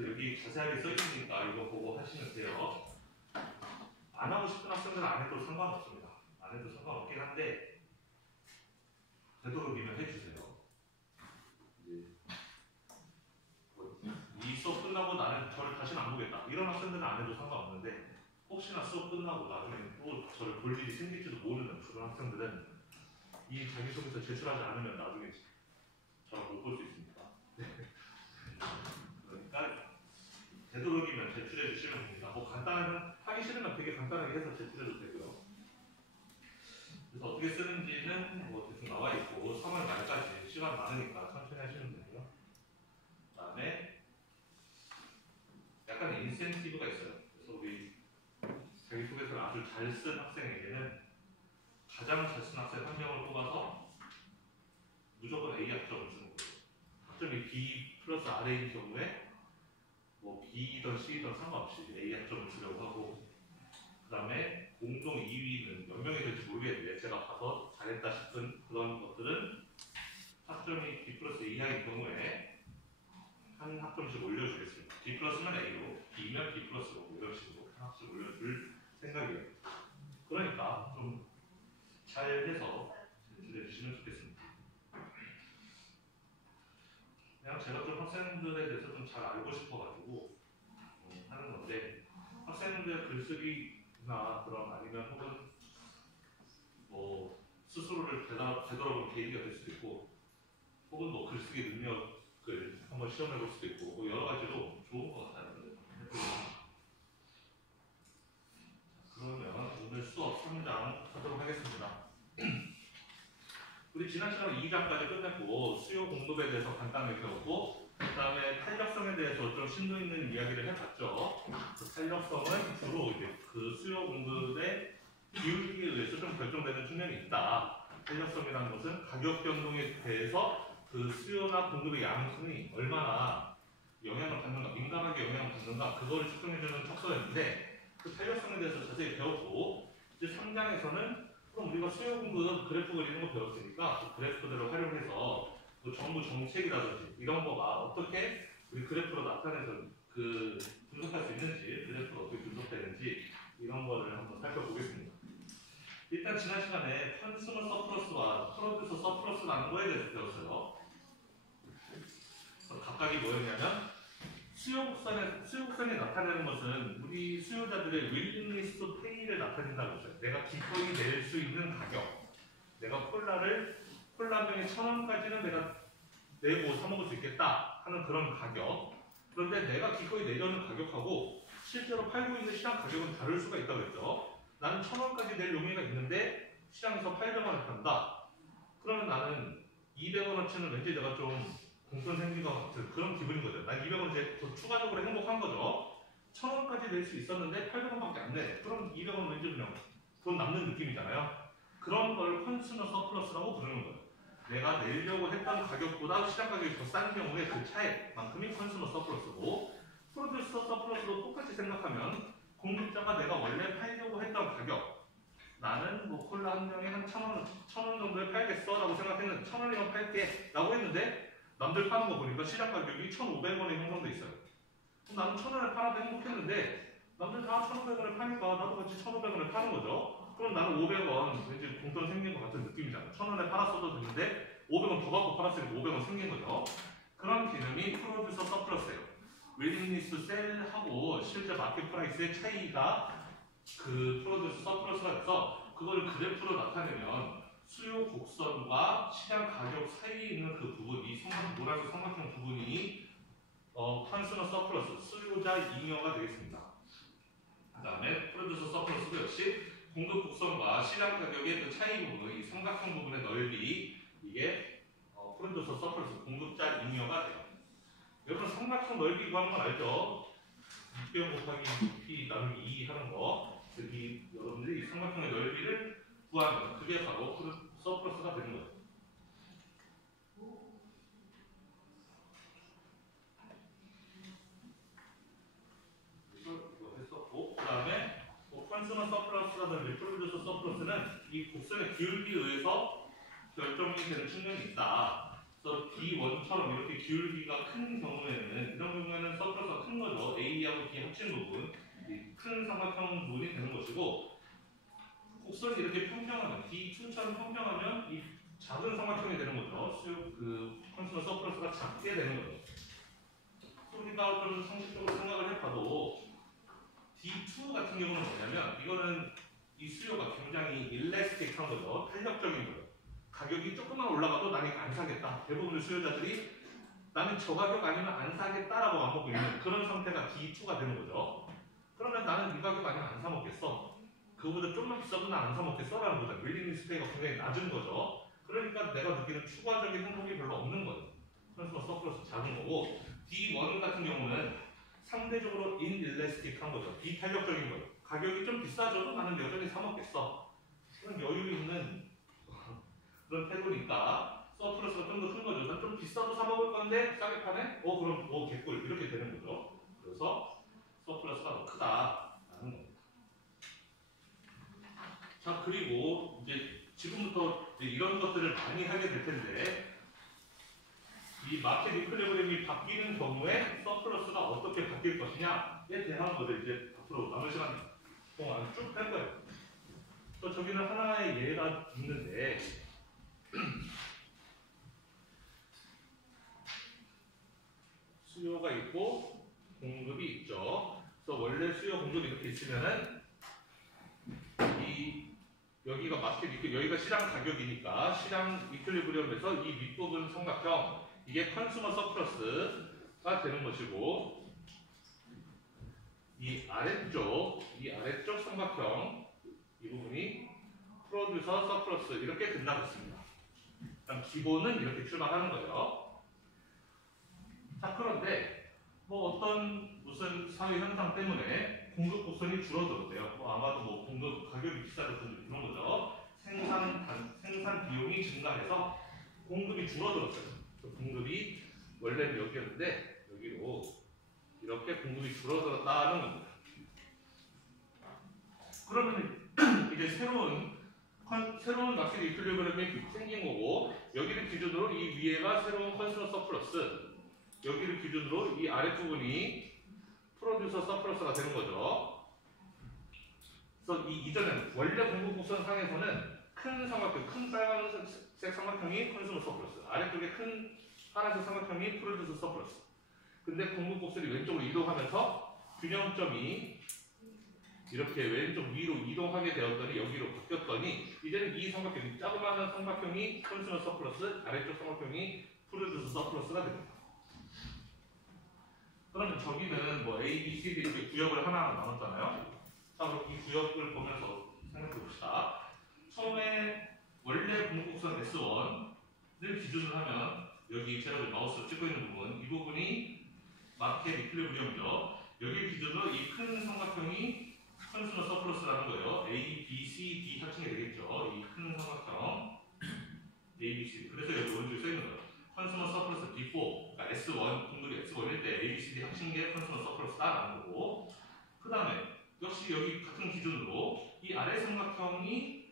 여기 자세하게 써있으니까 이거 보고 하시면 돼요. 안 하고 싶은 학생들은 안 해도 상관없습니다. 안 해도 상관없긴 한데 되도록이면 해주세요. 이 수업 끝나고 나는 저를 다시는 안 보겠다. 이런 학생들은 안 해도 상관없는데 혹시나 수업 끝나고 나중에 또 저를 볼 일이 생길지도 모르는 그런 학생들은 이 자기소개서 제출하지 않으면 나중에 저를 못 볼 수 있습니다. 그러니까 되도록이면 제출해 주시면 됩니다. 뭐 간단한 하기 싫으면 되게 간단하게 해서 제출해도 되고요. 그래서 어떻게 쓰는지는 뭐 대충 나와 있고 3월 말까지 시간 많으니까 천천히 하시면 되고요. 그다음에 약간 인센티브가 있어요. 그래서 우리 자기소개서를 아주 잘 쓴 학생에게는 가장 잘 쓴 학생 한 명을 뽑아서 무조건 A 학점을 주는 거예요. 학점이 B 플러스 R인 경우에 뭐 B이든 C이든 상관없이 A 학점을 주려고 하고, 그 다음에 공동 2위는 몇 명이 될지 모르겠는데 제가 봐서 잘했다 싶은 그런 것들은 학점이 B 플러스 이하인 경우에 한 학점씩 올려주겠습니다. B 플러스면 A로, B면 B 플러스로 이런 식으로 한 학점 올려줄 생각이에요. 그러니까 좀 잘해서 제출해주시면 좋겠습니다. 그냥 제가 좀 학생들에 대해서 좀 잘 알고 싶어가지고 하는 건데, 학생들 글쓰기나 그런 아니면 혹은 뭐 스스로를 되돌아보는 계기가 될 수도 있고, 혹은 뭐 글쓰기 능력을 한번 시험해 볼 수도 있고, 뭐 여러 가지로 좋은 것 같아요. 그러면 오늘 수업 3장 하도록 하겠습니다. 우리 지난 시간에 2장까지 끝냈고 수요 공급에 대해서 간단하게 배웠고, 그 다음에 탄력성에 대해서 좀 심도 있는 이야기를 해봤죠. 그 탄력성은 주로 이제 그 수요 공급의 기울기에 의해서 좀 결정되는 측면이 있다. 탄력성이라는 것은 가격 변동에 대해서 그 수요나 공급의 양이 얼마나 영향을 받는가, 민감하게 영향을 받는가, 그걸 측정해주는 척서였는데, 그 탄력성에 대해서 자세히 배웠고, 이제 3장에서는 그럼 우리가 수요 공급 그래프 그리는 거 배웠으니까 그 그래프들을 활용해서 그 정부 정책이라든지 이런 거가 어떻게 우리 그래프로 나타내서 그 분석할 수 있는지, 그래프가 어떻게 분석되는지 이런 거를 한번 살펴보겠습니다. 일단 지난 시간에 컨슈머 서플러스와 프로듀서 서플러스라는 거에 대해서 배웠어요. 각각이 뭐였냐면 수요곡선이 나타내는 것은 우리 수요자들의 윌링리스 투 페이를 나타낸다고 했어요. 내가 기꺼이 낼 수 있는 가격. 내가 콜라 한 병에 1,000원까지는 내가 내고 사 먹을 수 있겠다 하는 그런 가격. 그런데 내가 기꺼이 내려는 가격하고 실제로 팔고 있는 시장 가격은 다를 수가 있다고 했죠. 나는 1,000원까지 낼 용의가 있는데 시장에서 800원에 판다. 그러면 나는 200원어치는 왠지 내가 좀 공돈 생긴 것 같은 그런 기분인 거죠. 난 200원 이제 더 추가적으로 행복한 거죠. 1,000원까지 낼 수 있었는데 800원밖에 안 내. 그럼 200원 왠지 그냥 돈 남는 느낌이잖아요. 그런 걸 컨슈머 서플러스라고 부르는 거예요. 내가 내려고 했던 가격보다 시장 가격이 더 싼 경우에 그 차이만큼이 컨슈머 서플러스고, 프로듀서 서플러스도 똑같이 생각하면 공급자가 내가 원래 팔려고 했던 가격, 나는 뭐 콜라 한 병에 한 1,000원 정도에 팔겠어 라고 생각했는데 1,000원이면 팔게 라고 했는데 남들 파는 거 보니까 시장 가격이 1,500원에 형성돼 있어요. 그럼 나는 1,000원에 팔아도 행복했는데 남들 다 1,500원에 파니까 나도 같이 1,500원에 파는 거죠. 그럼 나는 500원 왠지 공돈 생긴 것 같은 느낌이잖아. 1,000원에 팔았어도 되는데 500원 더 받고 팔았으니까 500원 생긴 거죠. 그런 개념이 프로듀서 서플러스예요. 윌링리스 셀하고 실제 마켓 프라이스의 차이가 그 프로듀서 서플러스가 돼서 그걸 그래프로 나타내면 수요 곡선과 시장 가격 사이에 있는 그 부분이 노란색 삼각형 부분이 컨슈머 서플러스, 수요자 잉여가 되겠습니다. 그 다음에 프로듀서 서플러스도 역시 공급 곡선과 시장 가격의 그 차이 부분, 이 삼각형 부분의 넓이, 이게 프로듀서 서플러스, 공급자 잉여가 돼요. 여러분 삼각형 넓이 구하는 건 알죠? 600 곱하기 6p 나누기 2 하는 거. 여러분들이 이 삼각형의 넓이를 구하면 그게 바로 서플러스가 되는 거예요. 이거 했었고, 그 다음에 컨슈머 서플러스라든지 프로듀서 서플러스는 이 곡선의 기울기에 의해서 결정이 되는 측면이 있다. 그래서 그래서 D1처럼 이렇게 기울기가 큰 경우에는 이런 경우에는 서플러스가 큰 거죠. A하고 B 합친 부분, 이 큰 삼각형 부분이 되는 것이고 곡선이 이렇게 평평하면 D2처럼 평평하면 이 작은 삼각형이 되는 거죠. 그 컨스머 서플러스가 작게 되는 거죠. 우리가 좀 상식적으로 생각을 해봐도 D2 같은 경우는 뭐냐면 이거는 이 수요가 굉장히 일레스틱한 거죠. 탄력적인 거죠. 가격이 조금만 올라가도 나는 안 사겠다. 대부분의 수요자들이 나는 저 가격 아니면 안 사겠다라고 맘먹고 있는 그런 상태가 D2가 되는 거죠. 그러면 나는 이 가격 아니면 안 사먹겠어. 그거보다 좀만 비싸도 난 안 사먹겠어 라는 거죠. 윌링리스 페이가 굉장히 낮은 거죠. 그러니까 내가 느끼는 추가적인 행복이 별로 없는 거죠. 컨스머 서플러스 작은 거고 D1 같은 경우는 상대적으로 인일레스틱한 거죠. 비탄력적인 거죠. 가격이 좀 비싸져도 나는 여전히 사먹겠어. 그런 여유 있는 그런 태도니까 서플러스가 좀 더 큰 거죠. 난 좀 비싸도 사먹을 건데 싸게 파네? 그럼 개꿀 이렇게 되는 거죠. 그래서 서플러스가 더 크다라는 겁니다. 자, 그리고 이제 지금부터 이제 이런 것들을 많이 하게 될 텐데 이 마켓 이퀄리브리엄이 바뀌는 경우에 서플러스가 어떻게 바뀔 것이냐에 대한 것을 이제 앞으로 남은 시간 동안 쭉 할 거예요. 또 저기는 하나의 예가 있는데 수요가 있고 공급이 있죠. 그래서 원래 수요 공급이 이렇게 있으면은 여기가 마켓 여기가 시장 가격이니까 시장 이퀄리브리엄에서 이 윗부분 삼각형 이게 컨슈머 서플러스가 되는 것이고 이 아래쪽 삼각형 이 부분이 프로듀서 서플러스 이렇게 된다고 했습니다. 그럼 기본은 이렇게 출발하는 거예요. 자, 그런데 무슨 사회 현상 때문에 공급 곡선이 줄어들었대요. 아마도 공급 가격이 비싸졌던 그런 거죠. 생산 비용이 증가해서 공급이 줄어들었어요. 공급이 원래는 여기였는데 여기로 이렇게 공급이 줄어들었다는 겁니다. 그러면 이제 새로운 마켓 이퀄리브리엄이 생긴 거고 여기를 기준으로 이 위에가 새로운 컨슈머 서플러스 여기를 기준으로 이 아랫부분이 프로듀서 서플러스가 되는 거죠. 그래서 이전에는 원래 공급 곡선 상에서는 큰 삼각형, 큰 빨간색 삼각형이 컨슈머 서플러스 아래쪽에 큰 파란색 삼각형이 프로듀서 서플러스 근데 공급 곡선이 왼쪽으로 이동하면서 균형점이 이렇게 왼쪽 위로 이동하게 되었더니 여기로 바뀌었더니 이제는 이 삼각형이 자그마한 삼각형이 컨슈머 서플러스 아래쪽 삼각형이 프로듀서 서플러스가 됩니다. 그러면 저기는 A, B, C, D 이렇게 구역을 하나 나눴잖아요. 자, 그럼 이 구역을 보면서 생각해 봅시다. 처음에 원래 공급 곡선 S1을 기준으로 하면 여기 제가 마우스로 찍고 있는 부분 이 부분이 마켓 이퀄리브리엄이죠. 여기 기준으로 이 큰 삼각형이 컨슈머 서플러스라는 거예요. A, B, C, D 합친게 되겠죠. 이 큰 삼각형 A, B, C. 그래서 여기 오른쪽에 써 있는 거예요. 컨슈머 서플러스 B4, 그러니까 S1 공급이 S1일 때 A, B, C, D 합친 게 컨슈머 서플러스다라는 거고. 그 다음에 역시 여기 같은 기준으로 이 아래 삼각형이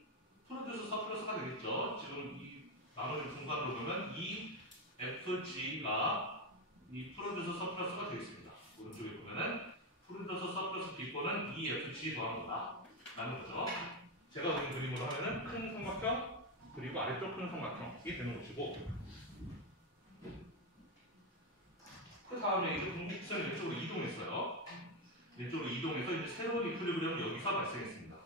프로듀서 서플러스가 되겠죠. 지금 이 나누는 공간으로 보면 이 FG가 이 프로듀서 서플러스가 되겠습니다. 오른쪽에 보면은 프로듀서 서플러스 B4는 이 FG 더한 거다 라는 거죠. 제가 그린 그림으로 하면은 큰 삼각형 그리고 아래쪽 큰 삼각형이 되는 것이고 그 다음에 이제 공급선이 왼쪽으로 이동했어요. 왼쪽으로 이동해서 이제 새로운 이퀄리브리엄이 여기서 발생했습니다.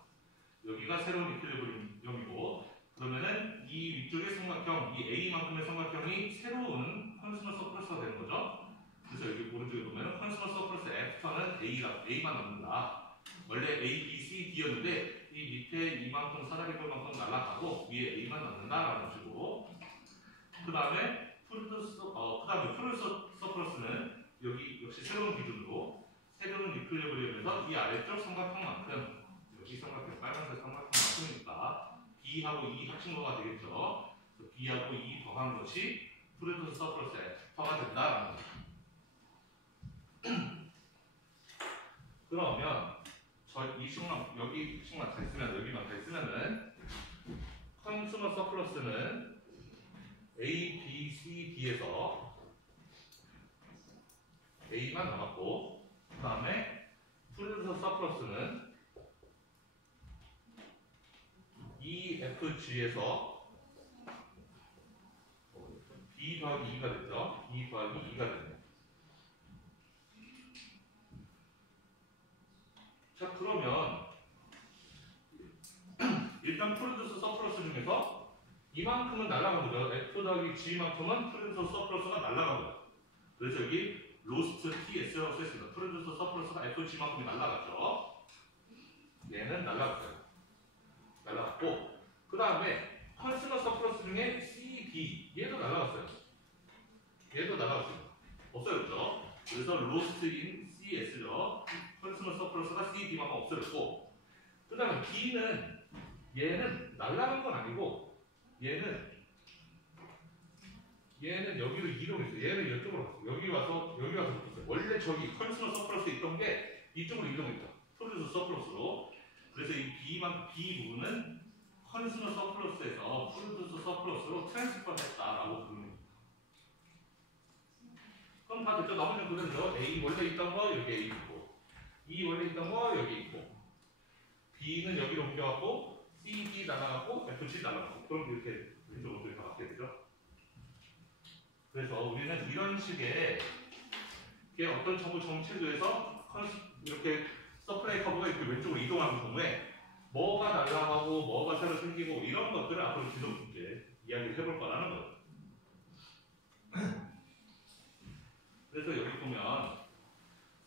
여기가 새로운 이퀄리브리엄이고 그러면은 이 위쪽의 삼각형, 이 A만큼의 삼각형이 새로운 컨슈머 서플러스가 되는 거죠. 그래서 여기 오른쪽에 보면은 컨슈머 서플러스 애프터는 A만 남는다. 원래 A, B, C, D였는데 이 밑에 이만큼 사다리꼴만큼 날아가고 위에 A만 남는다라는 식으로. 그 다음에 프로듀서 서플러스는 여기 역시 새로운 기준으로 새로운 이퀄리브리엄에서 이 아래쪽 삼각형만큼 여기 삼각형 빨간색 삼각형만큼이니까 B하고 E 합친 거가 되겠죠. B하고 E 더한 것이 프로듀서 서플러스 애프터가 된다라는 거죠. 그러면 여기 식만 다 있으면 여기만 다 있으면은 컨슈머 서플러스는 A, B, C, D에서 A만 남았고, 그 다음에 프로듀서 서플러스는 E, F, G에서 B 더하기 2가 됐죠. B 더하기 2가 됐네요. 자, 그러면 일단 프로듀서 서플러스 중에서 이만큼은 날아간 거죠. F 더하기 G만큼은 프로듀서 서플러스가 날아간 거예요. 그래서 여기 로스트 TS라고 써있습니다. 프로듀서 서플러스가 FG만큼이 날아갔죠. 얘는 날아갔어요. 날아갔고, 그 다음에 컨슈머 서플러스 중에 CD, 얘도 날아갔어요. 얘도 날아갔습니다. 없어졌죠. 그래서 로스트 인 CS죠. 컨슈머 서플러스가 CD만큼 없어졌고, 그 다음에 D는 얘는 날아간 건 아니고, 얘는 여기로 이동했어요. 얘는 이쪽으로 갔어요. 여기 와서 붙었어요. 원래 저기 컨슈머 서플러스에 있던 게 이쪽으로 이동했죠. 프로듀서 서플러스로. 그래서 이 B 부분은 컨슈머 서플러스에서 프로듀서 서플러스로 트랜스퍼 했다라고 부릅니다. 그럼 다 됐죠? 나머지는 그대로죠. A 원래 있던 거 여기 A 있고, E 원래 있던 거 여기 있고, B는 여기로 옮겨갔고, C, D 날아갔고, F, G 날아갔고, 그럼 이렇게 왼쪽으로 다 갖게 되죠. 그래서 우리는 이런 식의 어떤 정부 정책에서 이렇게 서플라이 커브가 이렇게 왼쪽으로 이동하는 경우에 뭐가 날아가고 뭐가 새로 생기고 이런 것들을 앞으로 지속 문제 이야기를 해볼 거라는 거예요. 그래서 여기 보면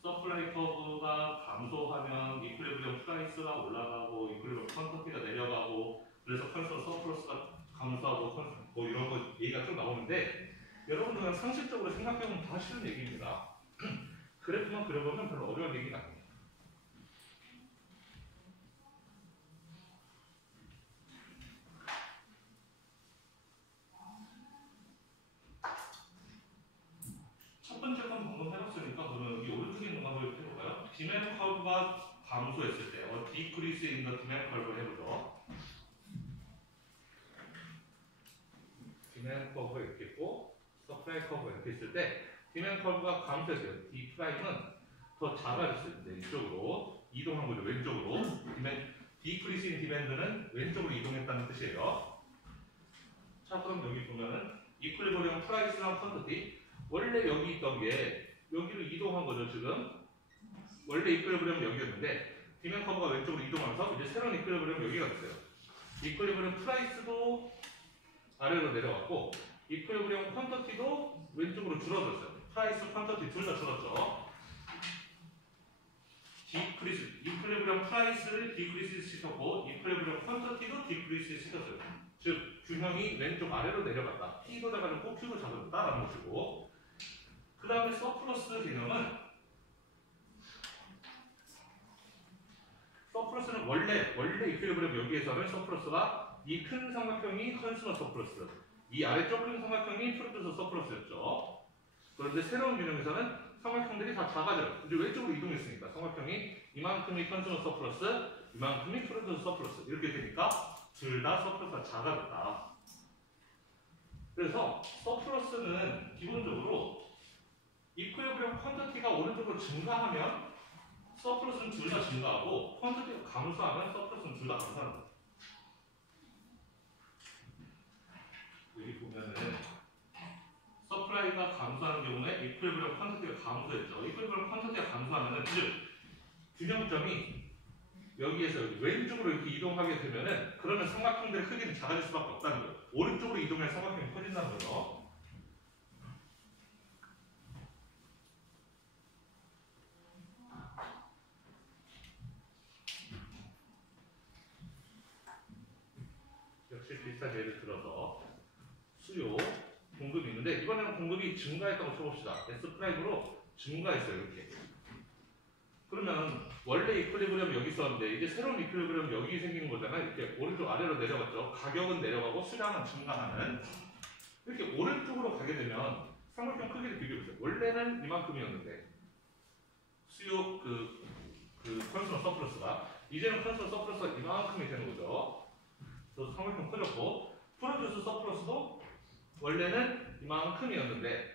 서플라이 커브가 감소하면 이퀄리브리엄 프라이스가 올라가고 이퀄리브리엄 퀀터티가 내려가고 그래서 컨슈머 서플러스가 감소하고 뭐 이런 거 얘기가 좀 나오는데 여러분들 그냥 상식적으로 생각해보면 다 쉬운 얘기입니다. 그래프만 그려보면 별로 어려운 얘기가 아니에요. 첫 번째 건 방금 해봤으니까 그러면 여기 오른쪽에 있는 거 한번 해볼까요? 디맨드 커브가 감소했을 때 디크리스 인 더 디맨드 커브를 해보죠. 디맨드 커브가 이렇게 있고 서플라이 커브가 이렇게 있을 때 디맨드 커브가 감소했어요. D 프라임은 더 작아졌어요. 네, 이쪽으로 이동한 거죠. 왼쪽으로. 디크리스 인 디맨드는 왼쪽으로 이동했다는 뜻이에요. 자, 그럼 여기 보면은 이퀄리브리엄 프라이스랑 퀀터티 원래 여기 있던 게 여기로 이동한 거죠. 지금 원래 이퀄리브리엄 여기였는데 디맨드 커브가 왼쪽으로 이동하면서 이제 새로운 이퀄리브리엄 여기가 됐어요. 이퀄리브리엄 프라이스도 아래로 내려갔고 이퀄리브리엄 퀀터티도 왼쪽으로 줄어들었어요. 프라이스, 퀀터티 둘 다 줄었죠. 이퀄리브리엄 프라이스를 디크리스 시켰고 이퀄리브리엄 퀀터티도 디크리스 시켰어요. 즉 균형이 왼쪽 아래로 내려갔다. P도 작아졌고 Q도 작아졌다라는 것이고 그 다음에 서플러스 개념은 서플러스는 원래 이퀄리브리엄 여기에서는 서플러스가 이 큰 삼각형이 컨슈머 서플러스 이 아래 좁은 삼각형이 프로듀서 서플러스였죠. 그런데 새로운 균형에서는 삼각형들이 다 작아져요. 이제 왼쪽으로 이동했으니까 삼각형이 이만큼이 컨슈머 서플러스 이만큼이 프로듀서 서플러스 이렇게 되니까 둘 다 서플러스가 작아졌다. 그래서 서플러스는 기본적으로 이퀄리브리엄 퀀터티가 오른쪽으로 증가하면 서플러스는 둘 다 증가하고 퀀터티가 감소하면 서플러스는 둘 다 감소하는 거예요. 여기 보면은 서플라이가 감소하는 경우에 이퀄리브리엄 퀀터티가 감소했죠. 이퀄리브리엄 퀀터티가 감소하면은 즉 균형점이 여기에서 여기 왼쪽으로 이렇게 이동하게 되면은 그러면 삼각형들의 크기는 작아질 수밖에 없다는 거예요. 오른쪽으로 이동해 삼각형이 커진다는 거죠. 역시 비슷한 예를 들어서 수요 공급이 있는데 이번에는 공급이 증가했다고 쳐봅시다. S''로 증가했어요. 이렇게. 그러면 원래 이퀄리브리엄 여기 있었는데 이제 새로운 이퀄리브리엄 여기 생기는 거잖아요. 이렇게 오른쪽 아래로 내려갔죠. 가격은 내려가고 수량은 증가하는 이렇게 오른쪽으로 가게 되면 삼각형 크기를 비교해보세요. 원래는 이만큼이었는데 수요 컨슈머 서플러스가 이제는 컨슈머 서플러스가 이만큼이 되는 거죠. 그래서 삼각형 커졌고 프로듀스 서플러스도 원래는 이만큼이었는데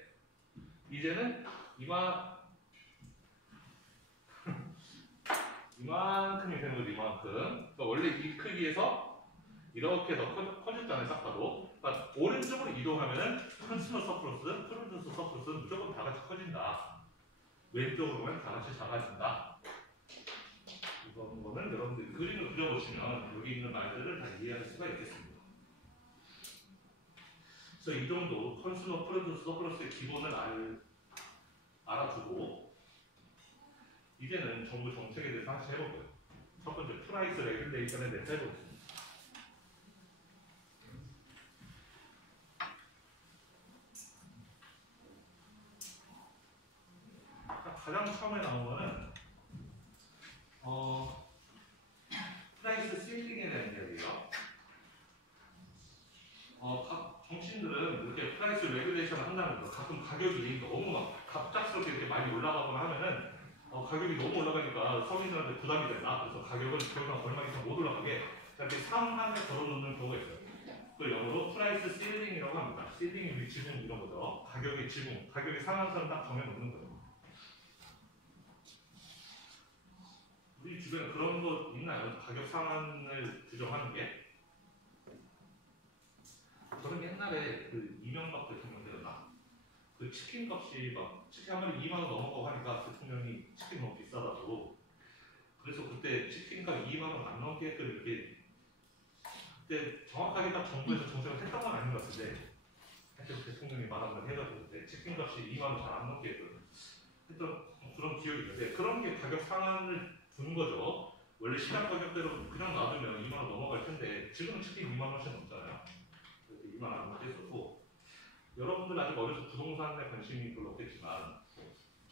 이제는 이만큼이 되는 거죠. 이만큼. 그러니까 원래 이 크기에서 이렇게 더 커졌잖아요. 딱 봐도. 그러니까 오른쪽으로 이동하면은 컨슈머 서플러스, 프로듀스 서플러스는 무조건 다 같이 커진다. 왼쪽으로 오면 다 같이 작아진다. 이거는 여러분들이 그림을 그려보시면 여기 있는 말들을 다 이해할 수가 있겠습니다. 그래서 이 정도 컨슈머, 프로듀스 서플러스의 기본을 알아두고 이제는 정부 정책에 대해서 하나씩 해볼게요. 첫 번째, 프라이스 레귤레이션에 대해서 해보겠습니다. 가장 처음에 나온 거는 프라이스 실링에 대한 이야기예요. 각 정치인들은 이렇게 프라이스 레귤레이션을 한다면서 가끔 가격이 너무 막 갑작스럽게 이렇게 많이 올라가거나 하면은 가격이 너무 올라가니까 서민들한테 부담이 된다. 그래서 가격을 결국 얼마 이상 못 올라가게 이렇게 상한에 걸어놓는 경우가 있어요. 그걸 영어로 프라이스 실링이라고 합니다. 실링이 우리 지붕 이런 거죠. 가격의 지붕, 가격이 상한선을 딱 정해놓는 거예요. 우리 주변에 그런 거 있나요? 가격 상한을 규정하는 게? 저는 옛날에 그 이명박 대통령 때였나? 그 치킨 값이 막 치킨 한 마리 2만 원 넘어가고 하니까 대통령이 치킨 너무 비싸다고. 그래서 그때 치킨값 2만 원 안 넘게끔 이렇게 그때 정확하게 딱 정부에서 정책을 했던 건 아닌 것 같은데 하여튼 대통령이 말 한번 해가지고 그때 치킨값이 2만 원 잘 안 넘게끔 했던 그런 기억이 있는데 그런 게 가격 상한을 둔 거죠. 원래 시장 가격대로 그냥 놔두면 2만 원 넘어갈 텐데 지금은 치킨 2만 원씩 넘잖아요. 2만 원 안 넘게 했었고 여러분들 아직 어려서 부동산에 관심이 별로 없겠지만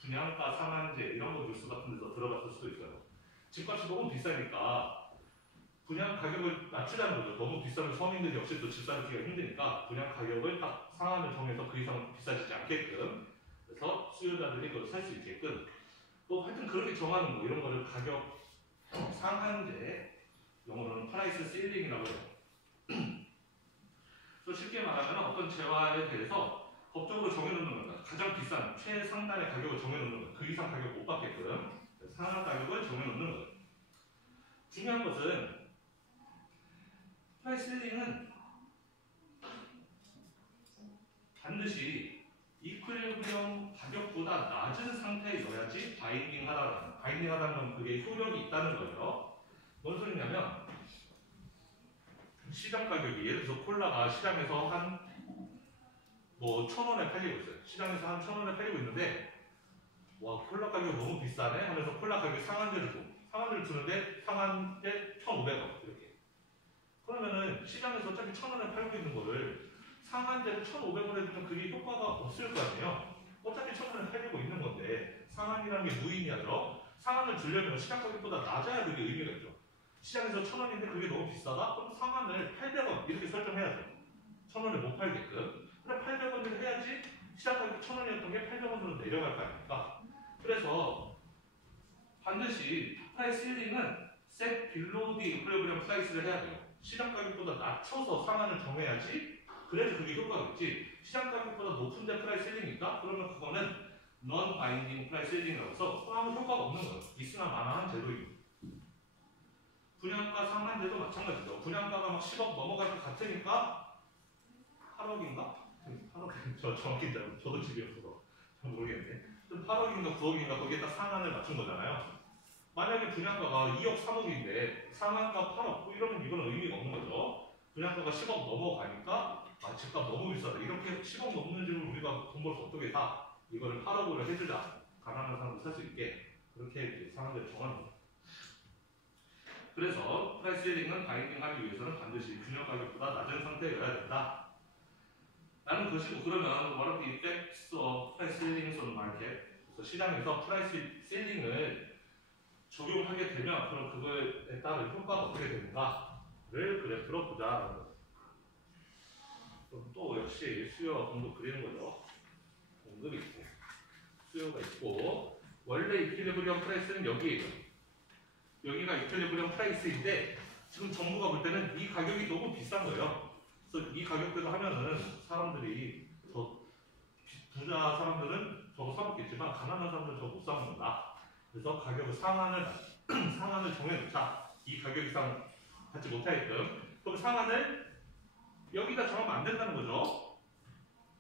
분양가 상한제 이런 거 뉴스 같은 데서 들어봤을 수도 있어요. 집값이 너무 비싸니까 분양 가격을 낮추자는 거죠. 너무 비싸면 서민들이 역시 또 집 사기가 힘드니까 분양 가격을 딱 상한을 정해서 그 이상 비싸지지 않게끔 그래서 수요자들이 그걸 살 수 있게끔 또 하여튼 그렇게 정하는 거 이런 거를 가격 상한제 영어로는 프라이스 실링이라고 해요. 그래서 쉽게 말하면 어떤 재화에 대해서 법적으로 정해놓는 겁니다. 가장 비싼 최상단의 가격을 정해놓는 거예요. 그 이상 가격 못 받게끔 상한 가격을 정해놓는 거예요. 중요한 것은 프라이스 실링은 반드시 이퀄리브리엄 가격보다 낮은 상태여야지 바인딩하다는 건 그게 효력이 있다는 거예요. 뭔 소리냐면 시장 가격이 예를 들어서 콜라가 시장에서 한 뭐 1,000원에 팔리고 있어요. 시장에서 한 1,000원에 팔리고 있는데 와 콜라 가격이 너무 비싸네 하면서 콜라 가격 상한제를 두는데 상한제 1,500원 이렇게. 그러면은 시장에서 어차피 1,000원에 팔고 있는 거를 상한제를 1,500원에 주면 그게 효과가 없을 거 아니에요. 어차피 1,000원에 팔리고 있는 건데 상한이라는 게 무의미하죠. 상한을 주려면 시장 가격보다 낮아야 그게 의미가 있죠. 시장에서 1,000원인데 그게 너무 비싸다? 그럼 상한을 800원 이렇게 설정해야죠. 1,000원을 못 팔게끔. 그럼 800원을 해야지 시장 가격이 1,000원이었던 게 800원으로 내려갈 거 아닙니까? 그래서 반드시 프라이스 실링은 set below the equilibrium price를 해야 돼요. 시장 가격보다 낮춰서 상한을 정해야지 그래서 그게 효과가 있지. 시장 가격보다 높은데 프라이스 실링이 있다? 그러면 그거는 non-binding 프라이스 실링이라고 해서 아무 효과가 없는 거예요. 있으나 마나한 제도입니다. 분양가 상한제도 마찬가지죠. 분양가가 막 10억 넘어갈 것 같으니까 8억인가? 8억 저 정확히 저도 집이 없어서 잘 모르겠네. 8억인가 9억인가 거기에 딱 상한을 맞춘 거잖아요. 만약에 분양가가 2억 3억인데 상한가 8억 뭐 이러면 이건 의미가 없는 거죠. 분양가가 10억 넘어가니까 집값 너무 비싸다. 이렇게 10억 넘는 집을 우리가 돈 벌어서 어떻게 사? 이거를 8억으로 해주자. 가난한 사람도 살 수 있게 그렇게 이제 상한제를 정하는 거죠. 그래서 프라이스 실링은 바인딩하기 위해서는 반드시 균형 가격보다 낮은 상태여야 된다. 라는 것이고 그러면 what are the effects of price ceiling on the market? 그래서 시장에서 프라이스 실링을 적용하게 되면 그럼 그거에 따른 효과가 어떻게 되는가를 그래프로 보자라는 거죠. 그럼 또 역시 수요와 공급 그리는 거죠. 공급이 있고 수요가 있고 원래 이퀄리브리엄 프라이스는 여기에요. 여기가 이퀄리브리엄 프라이스인데 지금 정부가 볼 때는 이 가격이 너무 비싼 거예요. 그래서 이 가격대로 하면은 사람들이 부자 사람들은 저거 사먹겠지만 가난한 사람들은 저거 못 사먹는다. 그래서 가격을 상한을 정해놓자. 이 가격 이상 받지 못하게끔. 그럼 상한을 여기다 정하면 안 된다는 거죠.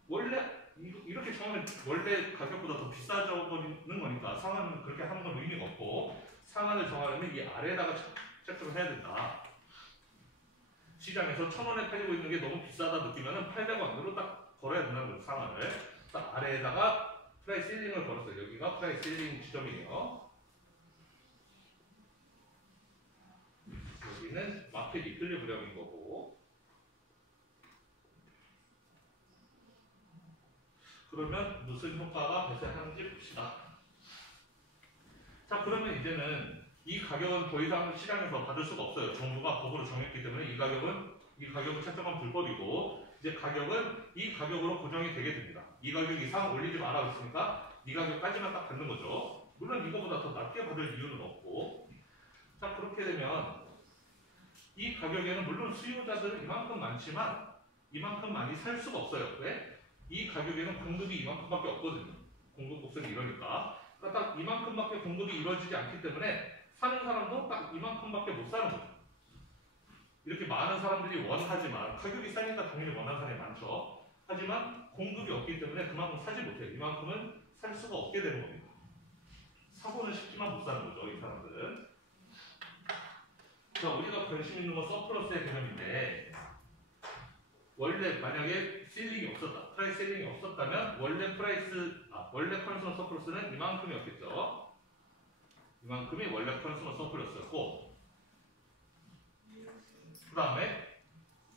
원래 이렇게 정하면 원래 가격보다 더 비싸져 버리는 거니까 상한은 그렇게 하는 건 의미가 없고, 상한을 정하려면 이 아래에다가 책정을 해야 된다. 시장에서 1,000원에 팔리고 있는 게 너무 비싸다 느끼면은 800원으로 딱 걸어야 된다는 거죠. 상한을. 딱 아래에다가 프라이스 실링을 걸었어요. 여기가 프라이스 실링 지점이에요. 여기는 마켓 이퀄리브리엄인 거고. 그러면 무슨 효과가 발생하는지 봅시다. 자, 그러면 이제는 이 가격은 더 이상 시장에서 받을 수가 없어요. 정부가 법으로 정했기 때문에 이 가격을 책정한 불법이고, 이제 가격은 이 가격으로 고정이 되게 됩니다. 이 가격 이상 올리지 말라고 했으니까 이 가격까지만 딱 받는 거죠. 물론 이거보다 더 낮게 받을 이유는 없고. 자, 그렇게 되면 이 가격에는 물론 수요자들은 이만큼 많지만 이만큼 많이 살 수가 없어요. 왜? 이 가격에는 공급이 이만큼밖에 없거든요. 공급 곡선이 이러니까. 그러니까 딱 이만큼밖에 공급이 이루어지지 않기 때문에 사는 사람도 딱 이만큼밖에 못 사는 거죠. 이렇게 많은 사람들이 원하지만, 가격이 싸니까 당연히 원하는 사람이 많죠. 하지만 공급이 없기 때문에 그만큼 사지 못해요. 이만큼은 살 수가 없게 되는 겁니다. 사고는 쉽지만 못 사는 거죠, 이 사람들은. 자, 우리가 관심 있는 건 서플러스의 개념인데, 원래 만약에 실링이 없었다, 프라이스 실링이 없었다면 원래 컨슈머 서플러스는 이만큼이었겠죠. 이만큼이 원래 컨슈머 서플러스였고, 그 다음에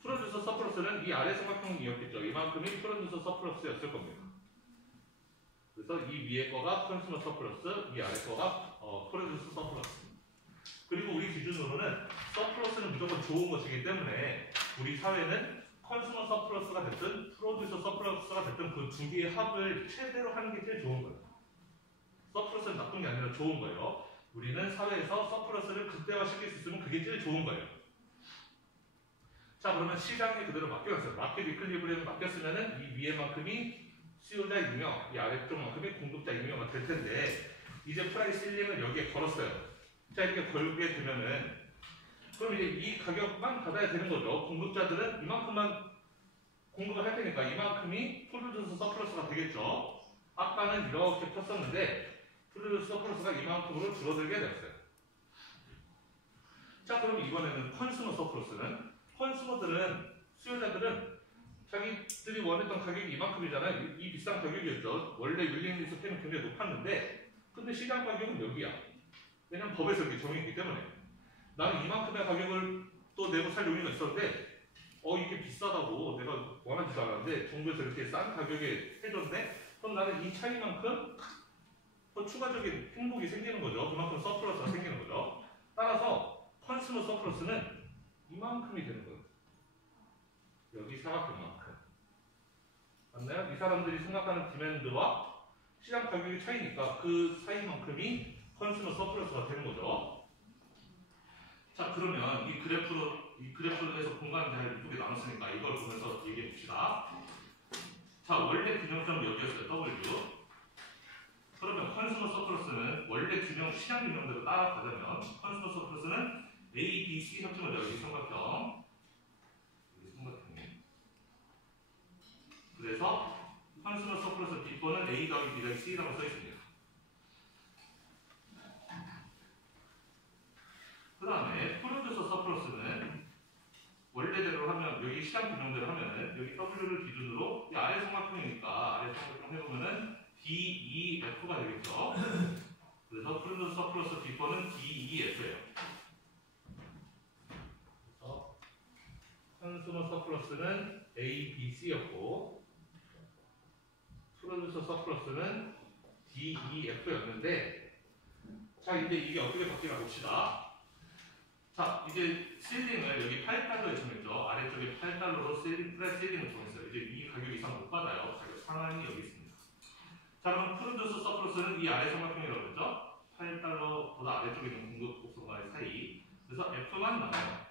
프로듀서 서플러스는 이 아래 삼각형이었겠죠. 이만큼이 프로듀서 서플러스였을 겁니다. 그래서 이 위에 거가 컨슈머 서플러스, 이 아래 거가 프로듀서 서플러스. 그리고 우리 기준으로는 서플러스는 무조건 좋은 것이기 때문에 우리 사회는 컨슈머 서플러스가 됐든 프로듀서 서플러스가 됐든 그 두 개의 합을 최대로 하는 게 제일 좋은 거예요. 서플러스는 나쁜 게 아니라 좋은 거예요. 우리는 사회에서 서플러스를 극대화시킬 수 있으면 그게 제일 좋은 거예요. 자, 그러면 시장에 그대로 맡겨놨어요. 마켓 이퀄리브리엄에 맡겼으면은 이 위에만큼이 수요자 임명, 이 아래쪽만큼이 공급자 임명이 될 텐데, 이제 프라이스 실링을 여기에 걸었어요. 자, 이렇게 걸게 되면은 그럼 이제 이 가격만 받아야 되는 거죠. 공급자들은 이만큼만 공급을 할 테니까 이만큼이 프로듀서 서플러스가 되겠죠. 아까는 이렇게 폈었는데 프로듀서 서플러스가 이만큼으로 줄어들게 됐어요. 자, 그럼 이번에는 컨슈머 서플러스는, 컨슈머들은, 수요자들은 자기들이 원했던 가격이 이만큼이잖아요. 이 비싼 가격이었죠. 원래 윌링리스 페이는 굉장히 높았는데, 근데 시장 가격은 여기야. 왜냐면 법에서 이렇게 정했기 때문에. 나는 이만큼의 가격을 또 내고 살 용의가 있었는데, 이게 비싸다고 내가 원하지도 않았는데 정부에서 이렇게 싼 가격에 해줬네? 그럼 나는 이 차이만큼 또 추가적인 행복이 생기는 거죠. 그만큼 서플러스가 생기는 거죠. 따라서 컨슈머 서플러스는 이만큼이 되는 거예요. 여기 사각형만큼. 맞나요? 이 사람들이 생각하는 디맨드와 시장 가격의 차이니까 그 사이만큼이 컨슈머 서플러스가 되는 거죠. 자, 그러면 이 그래프로 해서 공간을 잘 이쁘게 나눴으니까 이걸 보면서 얘기해 봅시다. 자, 원래 균형점은 여기였어요. W. 그러면 컨슈머 서플러스는 원래 시장 균형대로 따라가자면 컨슈머 서플러스는 A, B, C 합치면 여기 삼각형. 여기 삼각형이. 그래서 컨슈머 서플러스 B번은 A 더하기 B 더하기 C라고 써 있습니다. 그 다음에 프로듀서 서플러스는 원래대로 하면, 여기 시장 균형대로 하면은 여기 W를 기준으로 이 아래 삼각형이니까 아래 삼각형 해보면은 DEF가 되겠죠. 그래서 프로듀서 서플러스 B번은 DEF예요. 그래서 컨슈머 서플러스는 A, B, C였고 프로듀서 서플러스는 DEF였는데, 자, 이제 이게 어떻게 바뀌나 봅시다. 자, 이제 실링을 여기 8달러에 정했죠. 아래쪽에 8달러로 프라이스 실링을 정했어요. 이제 이 가격 이상 못 받아요. 가격 상한이 여기 있습니다. 자, 그럼 프로듀서 서플러스는 이 아래 삼각형이라고 했죠. 8달러보다 아래쪽에 있는 공급 곡선과의 사이. 그래서 F만 남아요.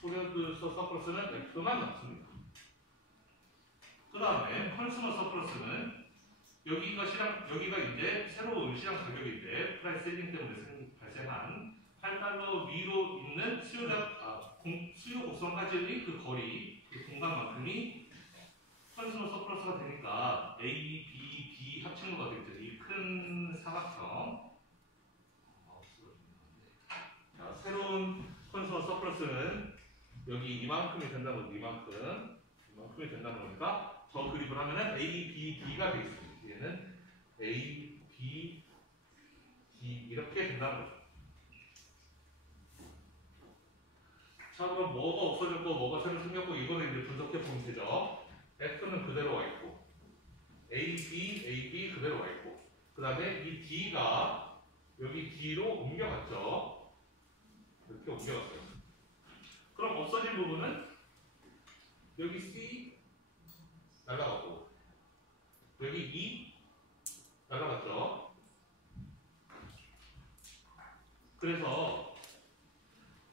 프로듀서 서플러스는 F만 남습니다. 그 다음에 컨슈머 서플러스는 여기가 이제 새로운 시장 가격인데 프라이스 셀링 때문에 발생한 8달러 위로 있는 수요 곡선까지의 그 거리, 그 공간만큼이 컨슈머 서플러스가 되니까 A, B, B 합친 거가 되겠죠. 이 큰 사각형. 자, 새로운 컨슈머 서플러스는 여기 이만큼이 된다고, 이만큼이 된다고 그러니까 저 그립을 하면은 A, B, B가 되겠습니다. 얘는 A, B, D 이렇게 된다는 거죠. 자, 그럼 뭐가 없어졌고 뭐가 새로 생겼고 이거는 이제 분석해 보면 되죠. F는 그대로 와 있고 A, B 그대로 와 있고 그 다음에 이 D가 여기 D로 옮겨갔죠. 이렇게 옮겨갔어요. 그럼 없어진 부분은 여기 C 날라가고 여기 E 날라갔죠. 그래서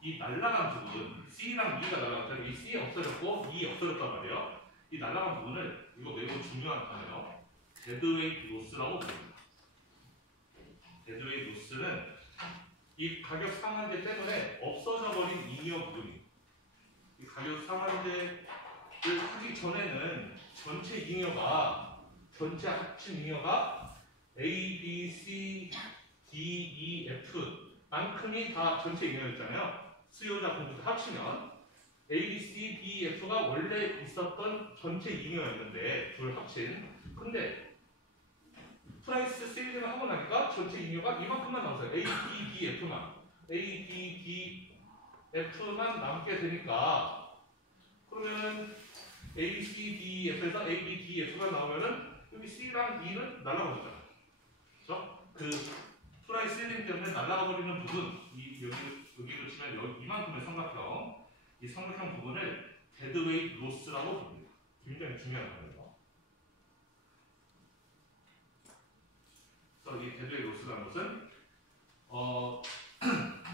이 날라간 부분 C랑 E가 날라갔잖아요. 이 C 없어졌고 E 없어졌단 말이에요. 이 날라간 부분을 이거 매우 중요한 단어예요. 데드웨이트 로스라고 부릅니다. 데드웨이트 로스는 이 가격 상한제 때문에 없어져 버린 잉여 부분이 이 가격 상한제를 하기 전에는 전체 합친 잉여가 A, B, C, D, E, F 만큼이 다 전체 잉여였잖아요. 수요자 공급자 합치면 A, B, C, D, F가 원래 있었던 전체 잉여였는데 둘 합친. 근데 프라이스 세일을 하고 나니까 전체 잉여가 이만큼만 남았어요. A, B, D, F만. A, B, D, F만 남게 되니까 그러면 A, C, D, F에서 A, B, D, F가 나오면은 여기 C랑 E는 날아가잖아요. 그렇죠? 그 프라이스 세일링 때문에 날아가 버리는 부분, 여기로 치면 이만큼의 삼각형, 이 삼각형 부분을 데드웨이트 로스라고 부릅니다. 굉장히 중요한 단어예요. 그래서 이 데드웨이트 로스라는 것은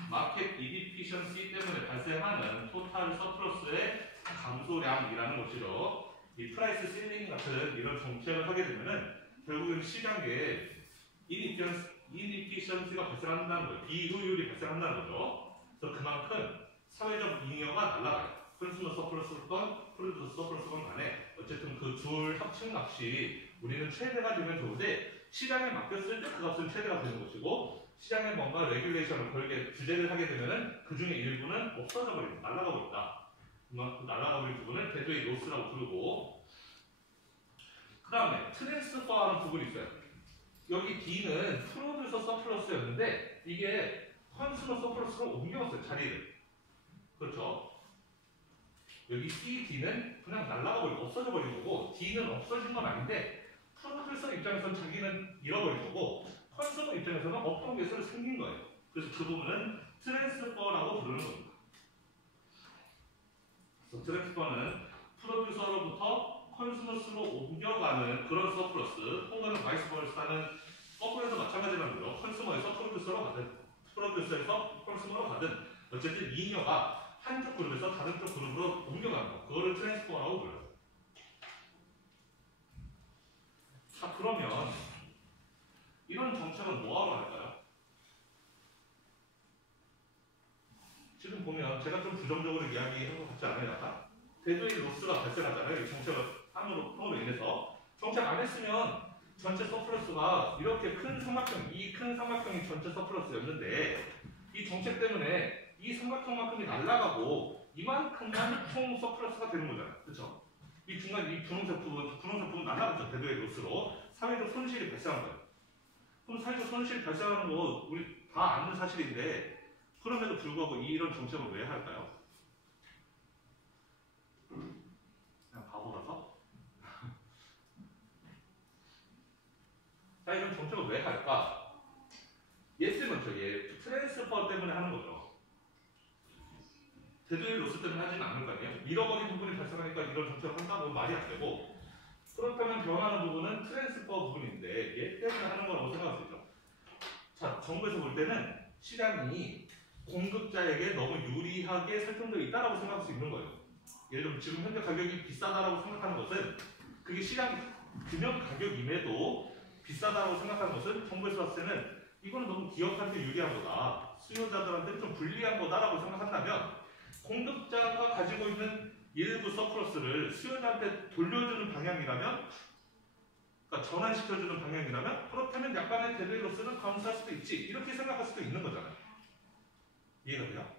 마켓 이디피션시 때문에 발생하는 토탈 서플러스의 감소량이라는 것이죠. 이 프라이스 실링 같은 이런 정책을 하게 되면은 결국은 시장에 이니피션시가 발생한다는 거예요. 비효율이 발생한다는 거죠. 그래서 그만큼 사회적 잉여가 날아가요. 컨슈머 서플러스건 프로듀서 서플러스건 간에 어쨌든 그 둘 합친 값이 우리는 최대가 되면 좋은데 시장에 맡겼을 때 그 값은 최대가 되는 것이고 시장에 뭔가 레귤레이션을 걸게 규제를 하게 되면은 그 중에 일부는 없어져 버린다. 날아가 버린다. 그 날아가 버린 부분을 데드웨이트 로스라고 부르고 그 다음에 트랜스퍼하는 부분이 있어요. 여기 D는 프로듀서 서플러스였는데 이게 컨슈머 서플러스로 옮겨갔어요. 자리를. 그렇죠. 여기 C, D는 그냥 날아가 버리고 없어져 버린 거고 D는 없어진 건 아닌데 프로듀서 입장에서는 자기는 잃어버린 거고 컨슈머 입장에서는 없던 게 새로 생긴 거예요. 그래서 그 부분은 트랜스퍼라고 부르는 겁니다. 그래서 트랜스퍼는 프로듀서로부터 컨슈머스로 옮겨가는 그런 서플러스 혹은 바이스 버사는 거꾸로해서 마찬가지라는 거죠. 컨슈머에서 프로듀서로 가든 프로듀서에서 컨슈머로 가든 어쨌든 잉여가 한쪽 그룹에서 다른 쪽 그룹으로 옮겨가는 거. 그거를 트랜스퍼라고 불러요. 자, 그러면 이런 정책은 뭐하러 할까요? 지금 보면 제가 좀 부정적으로 이야기한 것 같지 않아요? 약간? 데드웨이트 로스가 발생하잖아요. 이 정책을 함으로 인해서. 정책 안 했으면 전체 서플러스가 이렇게 큰 삼각형, 이 큰 삼각형이 전체 서플러스였는데 이 정책 때문에 이 삼각형만큼이 날아가고 이만큼만 총 서플러스가 되는 거잖아요. 그렇죠? 이 중간 이 분홍색 부분 날아갔죠. 데드웨이트 로스로. 사회적 손실이 발생한 거예요. 그럼 사회적 손실이 발생하는 거 우리 다 아는 사실인데 그럼에도 불구하고 이런 정책을 왜 할까요? 그냥 바보라서? 자, 이런 정책을 왜 할까? 예스 먼저 트랜스퍼 때문에 하는 거죠. 데드웨이트 로스 때문에 하지는 않을 거 아니에요? 잃어버린 부분이 발생하니까 이런 정책을 한다고 말이 안 되고 그렇다면 변하는 부분은 트랜스퍼 부분인데 얘 때문에 하는 거라고 생각할 수 있죠. 자, 정부에서 볼 때는 시장이 공급자에게 너무 유리하게 설정되어 있다고 생각할 수 있는 거예요. 예를 들면 지금 현재 가격이 비싸다라고 생각하는 것은 그게 시장 금융 가격임에도 비싸다고 생각하는 것은 정부에서 봤을 때는 이거는 너무 기업한테 유리한 거다. 수요자들한테 좀 불리한 거다라고 생각한다면 공급자가 가지고 있는 일부 서플러스를 수요자한테 돌려주는 방향이라면, 그러니까 전환시켜주는 방향이라면, 그렇다면 약간의 데드로스는 감수할 수도 있지. 이렇게 생각할 수도 있는 거잖아요. 이해가 돼요?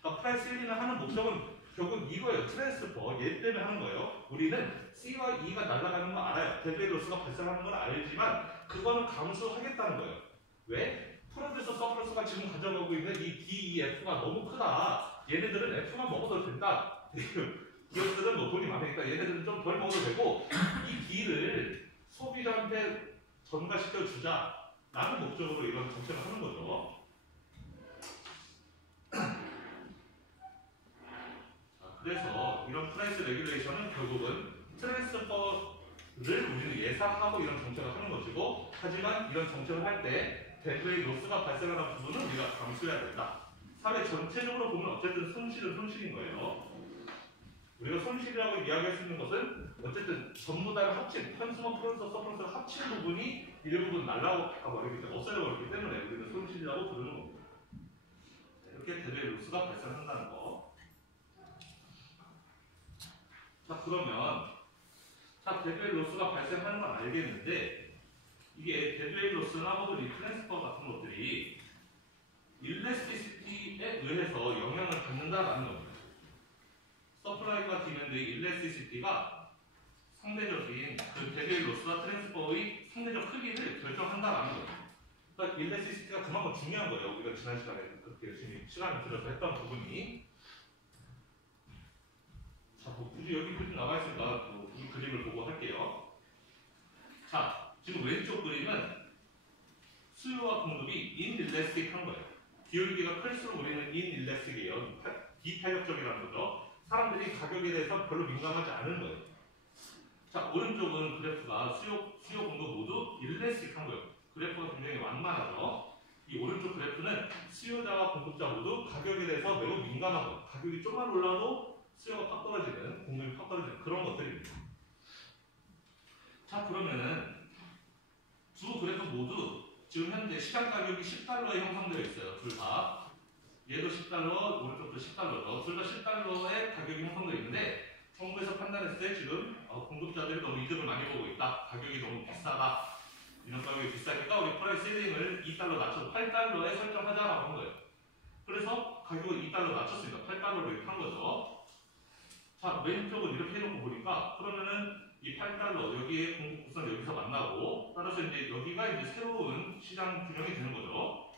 그러니까 프라이스 1위는 하는 목적은 결국 이거예요. 트랜스퍼. 얘 때문에 하는 거예요. 우리는 C와 E가 날아가는 거 알아요. 데드로스가 발생하는 건 알지만 그거는 감수하겠다는 거예요. 왜? 프로듀서 서플러스가 지금 가져가고 있는 이 D, E, F가 너무 크다. 얘네들은 F만 먹어도 된다. 기업들은 뭐 돈이 많으니까 얘네들은 좀 덜 먹어도 되고 이 D를 소비자한테 전가시켜 주자 라는 목적으로 이런 정책을 하는 거죠. 그래서 이런 프라이스 레귤레이션은 결국은 트랜스퍼를 우리는 예상하고 이런 정책을 하는 것이고, 하지만 이런 정책을 할 때 대부의 로스가 발생하는 부분은 우리가 감수해야 된다. 사회 전체적으로 보면 어쨌든 손실은 손실인 거예요. 우리가 손실이라고 이야기할 수 있는 것은 어쨌든 전부 다 합친, 컨슈머 프로듀서 서플러스를 합친 부분이 일부분 날라가버리기 때문에, 없어져버리기 때문에 우리는 손실이라고 부르는 겁니다. 이렇게 대부의 로스가 발생한다는 거. 자, 그러면 데드웨이 로스가 발생하는 건 알겠는데, 이게 데드웨이 로스나 혹은 이 트랜스퍼 같은 것들이 일레스티시티에 의해서 영향을 받는다라는 겁니다. 서플라이와 디맨드의 일레스티시티가 상대적인 그 데드웨이 로스와 트랜스퍼의 상대적 크기를 결정한다라는 거예요. 그러니까 일레스티시티가 그만큼 중요한 거예요. 우리가 지난 시간에 그렇게 열심히 시간을 들여서 했던 부분이. 자, 뭐 굳이 여기 그림 나와 있으니까 이 그림을 보고 할게요. 자, 지금 왼쪽 그림은 수요와 공급이 인일레스틱한 거예요. 기울기가 클수록 우리는 인일레스틱이에요. 비탄력적이라는 거죠. 사람들이 가격에 대해서 별로 민감하지 않은 거예요. 자, 오른쪽은 그래프가 수요 공급 모두 일레스틱한 거예요. 그래프가 굉장히 완만하죠. 이 오른쪽 그래프는 수요자와 공급자 모두 가격에 대해서 매우 민감한 거예요. 가격이 조금만 올라도 수요가 팍 떨어지는, 공급이 팍 떨어지는 그런 것들입니다. 자, 그러면은 두 그래프 모두 지금 현재 시장 가격이 10달러에 형성되어 있어요. 둘 다. 얘도 10달러, 오른쪽도 10달러죠. 둘 다 10달러에 가격이 형성되어 있는데, 정부에서 판단했을 때 지금 공급자들이 너무 이득을 많이 보고 있다. 가격이 너무 비싸다. 이런 가격이 비싸니까 우리 프라이스 셀링을 2달러 낮춰서 8달러에 설정하자라고 한 거예요. 그래서 가격을 2달러 낮췄습니다. 8달러로 이렇게 한 거죠. 자, 왼쪽은 이렇게 해놓고 보니까, 그러면은 이 8달러, 여기에 공급국선 여기서 만나고, 따라서 이제 여기가 이제 새로운 시장 균형이 되는 거죠.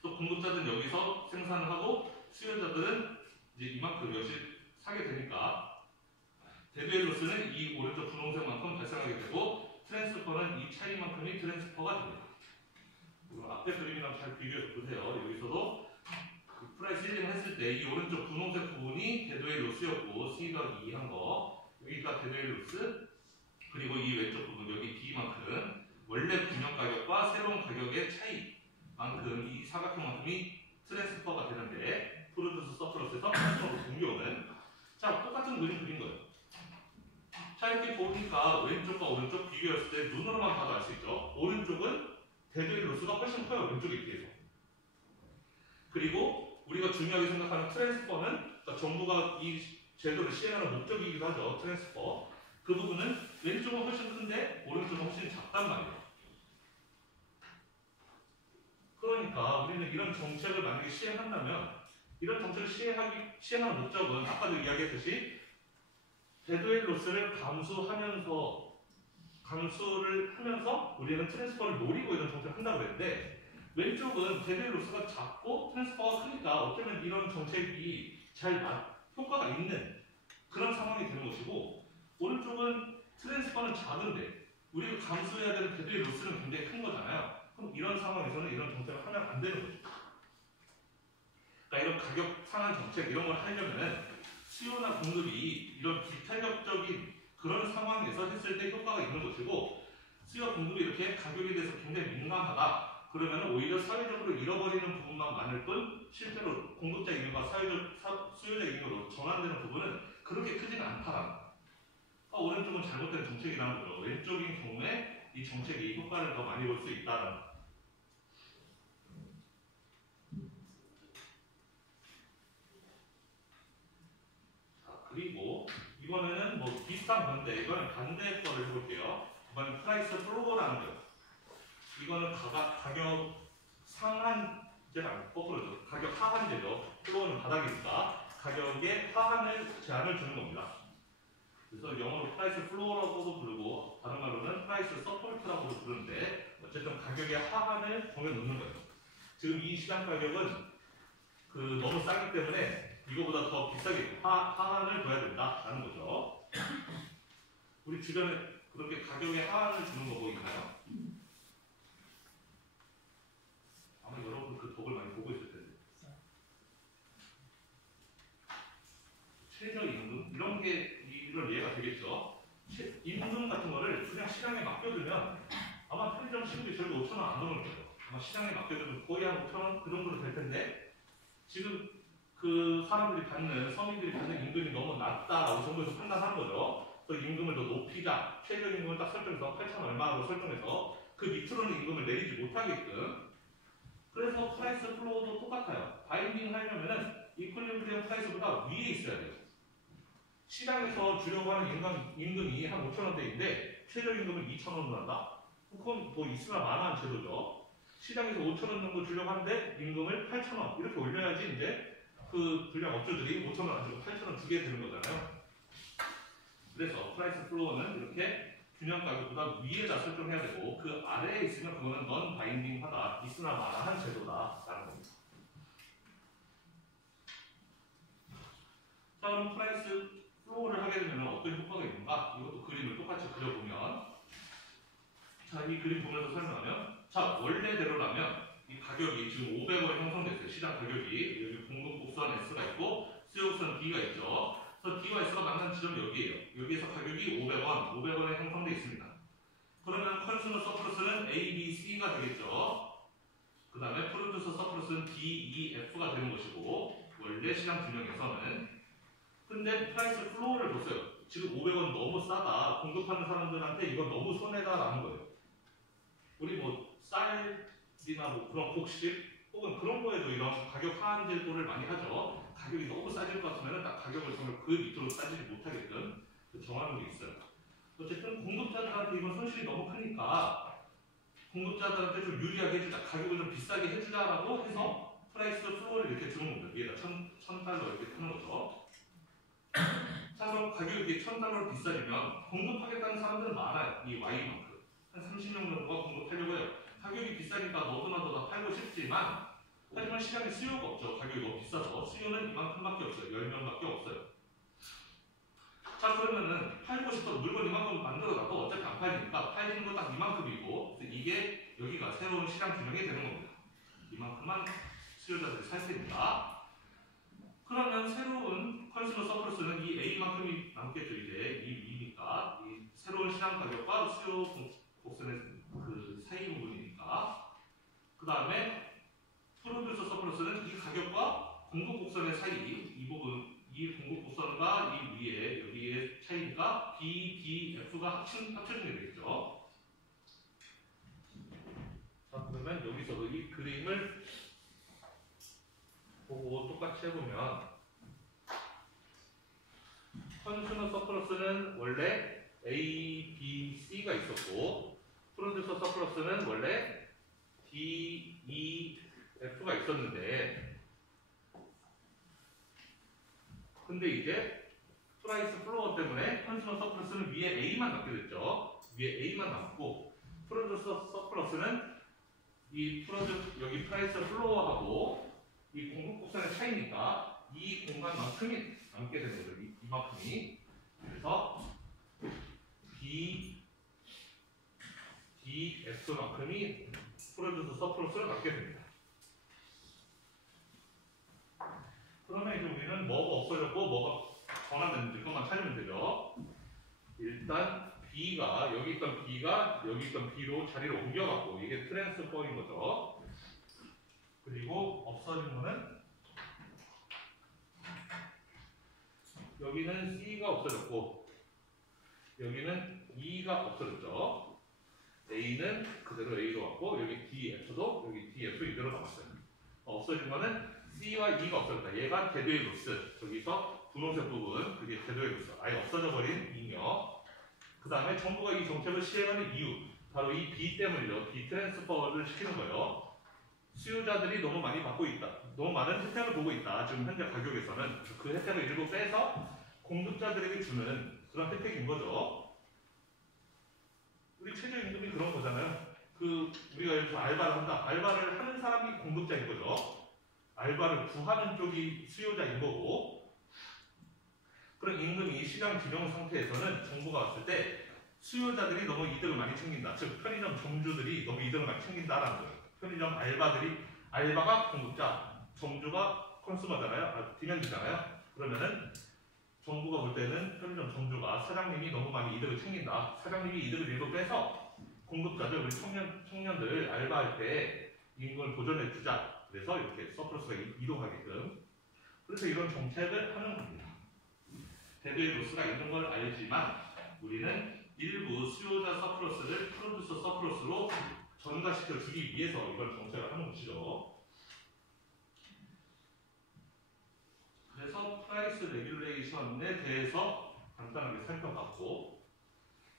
또 공급자들은 여기서 생산을 하고, 수요자들은 이제 이만큼 역시 사게 되니까, 데드웨이 로스는 이 오른쪽 분홍색만큼 발생하게 되고, 트랜스퍼는 이 차이만큼이 트랜스퍼가 됩니다. 앞에 그림이랑 잘 비교해서 보세요. 여기서도 프라이스 힐링을 했을 때 이 오른쪽 분홍색 부분이 데드웨이 로스였고, C가 2 한 거, 여기가 데드웨이 로스, 그리고 이 왼쪽 부분 여기 D만큼 원래 분명 가격과 새로운 가격의 차이만큼, 이 사각형만큼이 트랜스퍼가 되는데, 프로듀스 서플러스에서 트랜스퍼로 옮겨오는, 자, 똑같은 그림 그린 거예요. 자, 이렇게 보니까 왼쪽과 오른쪽 비교했을 때 눈으로만 봐도 알 수 있죠. 오른쪽은 데드웨이 로스가 훨씬 커요. 왼쪽에 비해서. 그리고 우리가 중요하게 생각하는 트랜스퍼는, 그러니까 정부가 이 제도를 시행하는 목적이기도 하죠. 트랜스퍼. 그 부분은 왼쪽은 훨씬 큰데 오른쪽은 훨씬 작단 말이에요. 그러니까 우리는 이런 정책을 만약에 시행한다면, 이런 정책을 시행하는 목적은 아까도 이야기했듯이 데드웨이 로스를 감수를 하면서 우리는 트랜스퍼를 노리고 이런 정책을 한다고 했는데, 왼쪽은 데드웨이 로스가 작고 트랜스퍼가 크니까 어쩌면 이런 정책이 잘 효과가 있는 그런 상황이 되는 것이고, 오른쪽은 트랜스퍼는 작은데 우리가 감수해야 되는 데드웨이 로스는 굉장히 큰 거잖아요. 그럼 이런 상황에서는 이런 정책을 하면 안 되는 거죠. 그러니까 이런 가격 상한 정책 이런 걸 하려면 수요나 공급이 이런 비탄력적인 그런 상황에서 했을 때 효과가 있는 것이고, 수요와 공급이 이렇게 가격에 대해서 굉장히 민감하다. 그러면 오히려 사회적으로 잃어버리는 부분만 많을 뿐, 실제로 공급자 이익과 수요자 이익으로 전환되는 부분은 그렇게 크지는 않다라는 거예요. 오른쪽은 잘못된 정책이라는 거죠. 왼쪽인 경우에 이 정책이 효과를 더 많이 볼 수 있다는. 자, 그리고 이번에는 뭐 비슷한 건데 이거는 반대 거를 해볼게요. 이번엔 프라이스 플로어라는 거예요. 이거는 가격 상한제가 아니고 거꾸로죠. 가격 하한제죠. 플로어는 바닥이니까 가격의 하한을 제한을 주는 겁니다. 그래서 영어로 프라이스 플로어라고도 부르고 다른 말로는 프라이스 서포트라고도 부르는데 어쨌든 가격의 하한을 정해놓는 거예요. 지금 이 시장 가격은 너무 싸기 때문에 이거보다 더 비싸게 하한을 둬야 된다라는 거죠. 우리 주변에 그렇게 가격의 하한을 주는 거 보이나요? 아마 여러분 그 덕을 많이 보고 있을 텐데. 최저임금 이런 게 이런 예가 되겠죠. 임금 같은 거를 그냥 시장에 맡겨두면 아마 편의점 친구들이 저희가 5,000원 안 넘을 거예요. 아마 시장에 맡겨두면 거의 한 5,000원 그 정도로 될 텐데 지금 그 사람들이 받는 서민들이 받는 임금이 너무 낮다라고 정부에서 판단하는 거죠. 그래서 임금을 더 높이자. 최저임금을 딱 설정해서 8,000 얼마로 설정해서 그 밑으로는 임금을 내리지 못하게끔. 그래서 프라이스 플로어도 똑같아요. 바인딩 하려면은 이퀄리브리엄 프라이스보다 위에 있어야 돼요. 시장에서 주려고 하는 임금이 한 5,000원대인데 최저임금은 2,000원으로 한다? 그건 뭐 있으나 마나한 제도죠. 시장에서 5,000원 정도 주려고 하는데 임금을 8,000원 이렇게 올려야지 이제 그 불량 업주들이 5,000원 안 주고 8,000원 주게 되는 거잖아요. 그래서 프라이스 플로어는 이렇게 균형 가격보다 위에다 설정해야 되고 그 아래에 있으면 그거는 넌 바인딩하다, 있으나 마나한 제도다라는 겁니다. 자, 그럼 프라이스 플로어를 하게 되면 어떤 효과가 있는가? 이것도 그림을 똑같이 그려보면, 자, 이 그림 보면서 설명하면, 자, 원래대로라면 이 가격이 지금 500원이 형성됐어요. 시장 가격이. 여기 공급 곡선 S가 있고 수요 곡선 D가 있죠. 그래서 D와 S가 만난 지점이 여기예요. 여기에서 가격이 500원에 형성되어 있습니다. 그러면 컨슈머 서플러스는 A, B, C가 되겠죠. 그 다음에 프로듀서 서플러스는 D, E, F가 되는 것이고 원래 시장 균형에서는. 근데 프라이스 플로어를 보세요. 지금 500원 너무 싸다. 공급하는 사람들한테 이건 너무 손해다라는 거예요. 우리 뭐 쌀이나 뭐 그런 곡식 혹은 그런 거에도 이런 가격 하한 제도를 많이 하죠. 가격이 너무 싸질 것 같으면 딱 가격을 정말 그 밑으로 싸지지 못하게끔 정하는 게 있어요. 어쨌든 공급자들한테 이건 손실이 너무 크니까 공급자들한테 좀 유리하게 해주자. 가격을 좀 비싸게 해주자라고 해서 프라이스 플로어를 이렇게 주는 겁니다. 위에다 1,000달러 이렇게 하는 거죠. 자, 그럼 가격이 1,000달러로 비싸지면 공급하겠다는 사람들은 많아요. 이 Y만큼. 한 30명 정도가 공급하려고 해요. 가격이 비싸니까 너도나 다 팔고 싶지만 하지만 시장에 수요가 없죠. 가격이 너무 비싸서. 수요는 이만큼밖에 없어요. 10명밖에 없어요. 자, 그러면은 팔고 싶어서 물건 이만큼 만들어놔도 어차피 안 팔리니까 팔리는 거 딱 이만큼이고 이게 여기가 새로운 시장 균형이 되는 겁니다. 이만큼만 수요자들이 살 테니까. 그러면 새로운 컨슈머 서플러스는 이 A만큼이 남겠죠. 이제 이 위니까 이 새로운 시장 가격과 수요 곡선의 그 사이 부분이니까. 그 다음에 프로듀서 서플러스는 이 가격과 공급 곡선의 사이 이 부분, 이 공급 곡선과 이 위에 여기의 차이니까 B, D, F가 합쳐지게 되겠죠. 자, 그러면 여기서도 이 그림을 보고 똑같이 해보면 컨슈머 서플러스는 원래 A, B, C가 있었고 프로듀서 서플러스는 원래 D, E, F가 있었는데 근데 이제 프라이스 플로어 때문에 컨슈머 서플러스는 위에 A만 남게 됐죠. 위에 A만 남고 프로듀서 서플러스는 여기 프라이스 플로어하고 이 공급 곡선의 차이니까 이 공간만큼이 남게 되는 거죠. 이만큼이. 그래서 DF만큼이 프로듀서 서플러스를 남게 됩니다. 그러면 이제 우리는 뭐가 없어졌고 뭐가 전환됐는지 그것만 찾으면 되죠. 일단 B가 여기 있던 B가 여기 있던 B로 자리를 옮겨갖고 이게 트랜스퍼인 거죠. 그리고 없어진 거는 여기는 C가 없어졌고 여기는 E가 없어졌죠. A는 그대로 A로 왔고 여기 DF도 여기 DF 이대로 남았어요. 없어진 거는 C와 E가 없어졌다. 얘가 궤도의 로스. 저기서 분홍색 부분 그게 궤도의 로스. 아예 없어져 버린 E며 그 다음에 정부가 이 정책을 시행하는 이유 바로 이 B 때문이죠. B 트랜스퍼를 시키는 거예요. 수요자들이 너무 많이 받고 있다. 너무 많은 혜택을 보고 있다. 지금 현재 가격에서는 그 혜택을 일부 빼서 공급자들에게 주는 그런 혜택인 거죠. 우리 최저임금이 그런 거잖아요. 우리가 여기서 알바를 한다. 알바를 하는 사람이 공급자인 거죠. 알바를 구하는 쪽이 수요자인 거고 그런 임금이 시장 균형 상태에서는 정부가 왔을 때 수요자들이 너무 이득을 많이 챙긴다. 즉 편의점 점주들이 너무 이득을 많이 챙긴다라는 거예요. 편의점 알바가 공급자, 점주가 컨슈머잖아요. 디맨드잖아요. 그러면은 정부가 볼 때는 편의점 점주가 사장님이 너무 많이 이득을 챙긴다. 사장님이 이득을 일부 빼서 공급자들, 우리 청년들 알바할 때 임금을 보전해 주자. 그래서 이렇게 서플러스가 이동하게끔. 그래서 이런 정책을 하는 겁니다. 대도의 로스가 있는 걸 알지만 우리는 일부 수요자 서플러스를 프로듀서 서플러스로 전가시켜 주기 위해서 이걸 정책을 하는 것이죠. 그래서 프라이스 레귤레이션에 대해서 간단하게 살펴봤고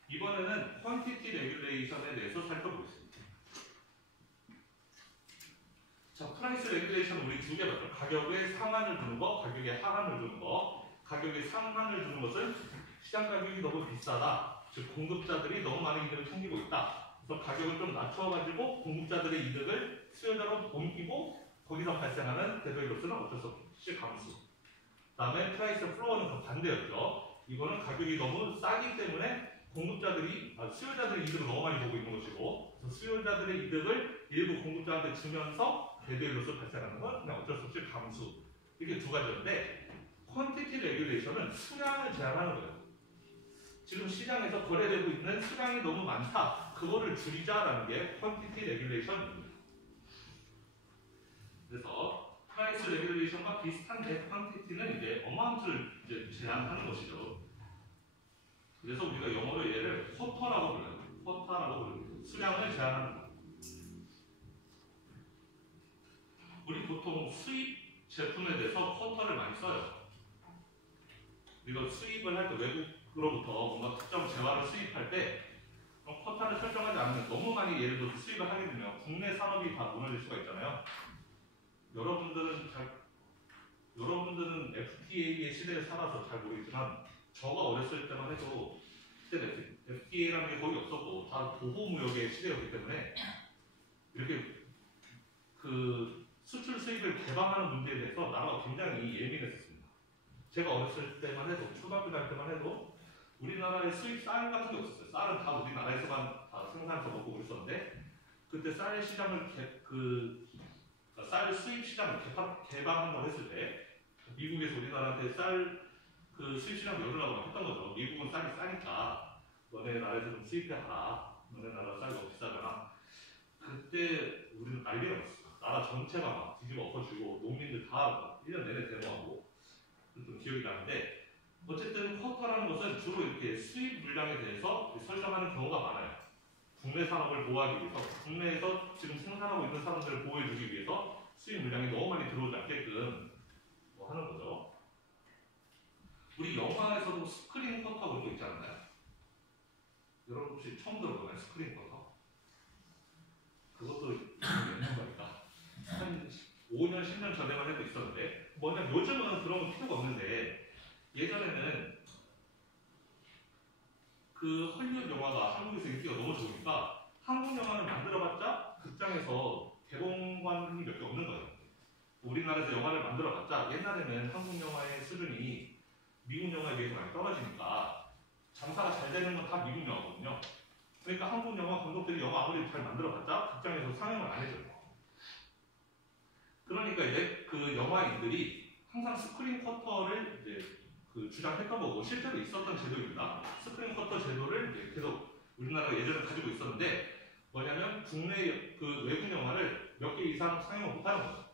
이번에는 퀀티티 레귤레이션에 대해서 살펴보겠습니다. 자, 프라이스 레귤레이션 우리 두 개 봤죠. 가격의 상한을 두는 거, 가격의 하한을 두는 거. 가격의 상한을 두는 것은 시장 가격이 너무 비싸다. 즉 공급자들이 너무 많은 이득을 챙기고 있다. 그래서 가격을 좀 낮춰가지고 공급자들의 이득을 수요자로 옮기고 거기서 발생하는 대도의 로스는 어쩔 수 없이 감수. 그 다음에 프라이스 플로어는 그 반대였죠. 이거는 가격이 너무 싸기 때문에 수요자들의 이득을 너무 많이 보고 있는 것이고 그래서 수요자들의 이득을 일부 공급자한테 주면서 대도의 로스 발생하는 건 그냥 어쩔 수 없이 감수. 이게 두 가지인데 퀀티티 레귤레이션은 수량을 제한하는 거예요. 지금 시장에서 거래되고 있는 수량이 너무 많다. 그거를 줄이자라는 게 퀀티티 레귤레이션입니다. 그래서 프라이스 레귤레이션과 비슷한데 퀀티티는 이제 어마운트를 이제 제한하는 것이죠. 그래서 우리가 영어로 얘를 쿼터라고 불러요. 쿼터라고 부릅니다. 수량을 제한하는 거. 우리 보통 수입 제품에 대해서 쿼터를 많이 써요. 우리가 수입을 할 때 외국으로부터 뭔가 특정 재화를 수입할 때 쿼터를 설정하지 않으면 너무 많이 예를 들어서 수입을 하게 되면 국내 산업이 다 무너질 수가 있잖아요. 여러분들은 FTA의 시대에 살아서 잘 모르겠지만 저가 어렸을 때만 해도 그때 FTA라는 게 거의 없었고 다 보호무역의 시대였기 때문에 이렇게 수출 수입을 개방하는 문제에 대해서 나라가 굉장히 예민했었습니다. 제가 어렸을 때만 해도 초등학교 다닐 때만 해도 우리나라에 수입 쌀 같은 게 없었어요. 쌀은 다 우리나라에서만 다 생산해서 먹고 그랬었는데 그때 쌀 시장을 쌀 수입 시장을 개방한다고 했을 때 미국에서 우리나라한테 쌀 수입 시장 열으라고 막 했던 거죠. 미국은 쌀이 싸니까 너네 나라에서 좀 수입해라. 너네 나라 쌀이 너무 비싸잖아. 그때 우리는 난리가 났어요. 나라 전체가 막 뒤집어 엎어지고 농민들 다 1년 내내 데모하고 좀 기억이 나는데 어쨌든 쿼터라는 것은 주로 이렇게 수입 물량에 대해서 설정하는 경우가 많아요. 국내 산업을 보호하기 위해서 국내에서 지금 생산하고 있는 사람들을 보호해주기 위해서 수입 물량이 너무 많이 들어오지 않게끔 하는 거죠. 우리 영화에서도 스크린 쿼터 그런 거 있지 않나요? 여러분 혹시 처음 들어보나요? 스크린 쿼터? 그것도 몇 년 걸까? 한 5년, 10년 전에만 해도 있었는데 뭐냐면 요즘은 그런 거 필요가 없는데 예전에는 헐리우드 영화가 한국에서 인기가 너무 좋으니까 한국 영화를 만들어봤자 극장에서 개봉관이 몇 개 없는 거예요. 우리나라에서 영화를 만들어봤자 옛날에는 한국 영화의 수준이 미국 영화에 비해서 많이 떨어지니까 장사가 잘 되는 건 다 미국 영화거든요. 그러니까 한국 영화 감독들이 영화 아무리 잘 만들어봤자 극장에서 상영을 안 해줘요. 그러니까 이제 영화인들이 항상 스크린 쿼터를 이제 주장했던 거고 실제로 있었던 제도입니다. 스크린 쿼터 제도를 이제 계속 우리나라가 예전에 가지고 있었는데 뭐냐면 국내 외국 영화를 몇 개 이상 상영을 못하는 거죠.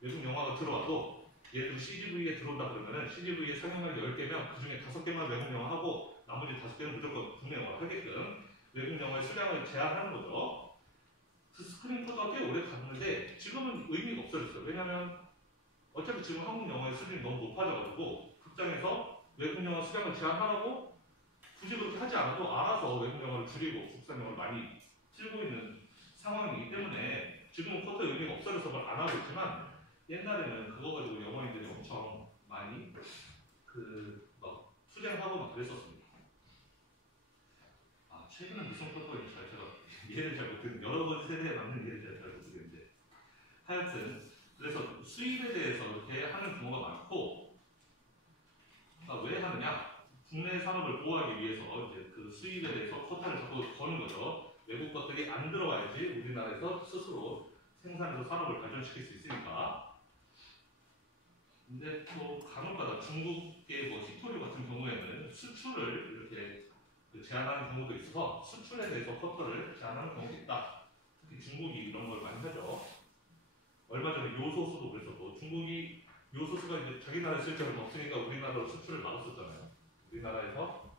외국 영화가 들어와도 예를 들어 CGV에 들어온다 그러면은 CGV에 상영을 10개면 그 중에 5개만 외국 영화 하고 나머지 5개는 무조건 국내 영화 하게끔 외국 영화의 수량을 제한하는 거죠. 그 스크린 코드가 꽤 오래 갔는데 지금은 의미가 없어졌어요. 왜냐하면 어차피 지금 한국 영화의 수준이 너무 높아져가지고 극장에서 외국 영화 수량을 제한하라고 굳이 그렇게 하지 않아도 알아서 외국 영화를 줄이고 국산 영화를 많이 틀고 있는 상황이기 때문에 지금은 코드 의미가 없어져서 그걸 안 하고 있지만 옛날에는 그거 가지고 영화인들이 엄청 많이 막 투쟁하고 막 그랬었습니다. 아, 최근에 무슨 코드인지 제가 이해를 잘 못했는데 여러 번 세대에 맞는 이해를 잘 못했는데 하여튼 그래서 수입에 대해서 이렇게 하는 경우가 많고 왜 하느냐? 국내 산업을 보호하기 위해서 이제 그 수입에 대해서 쿼타를 자꾸 거는 거죠. 외국 것들이 안 들어와야지 우리나라에서 스스로 생산해서 산업을 발전시킬 수 있으니까. 근데 또 간혹가다 중국의 뭐 히토류 같은 경우에는 수출을 이렇게 제한하는 경우도 있어서 수출에 대해서 쿼터를 제한하는 경우도 있다. 특히 중국이 이런 걸 많이 하죠. 얼마 전에 요소수도 그랬었고 중국이 요소수가 이제 자기 나라에 쓸 적은 없으니까 우리나라로 수출을 막았었잖아요. 우리나라에서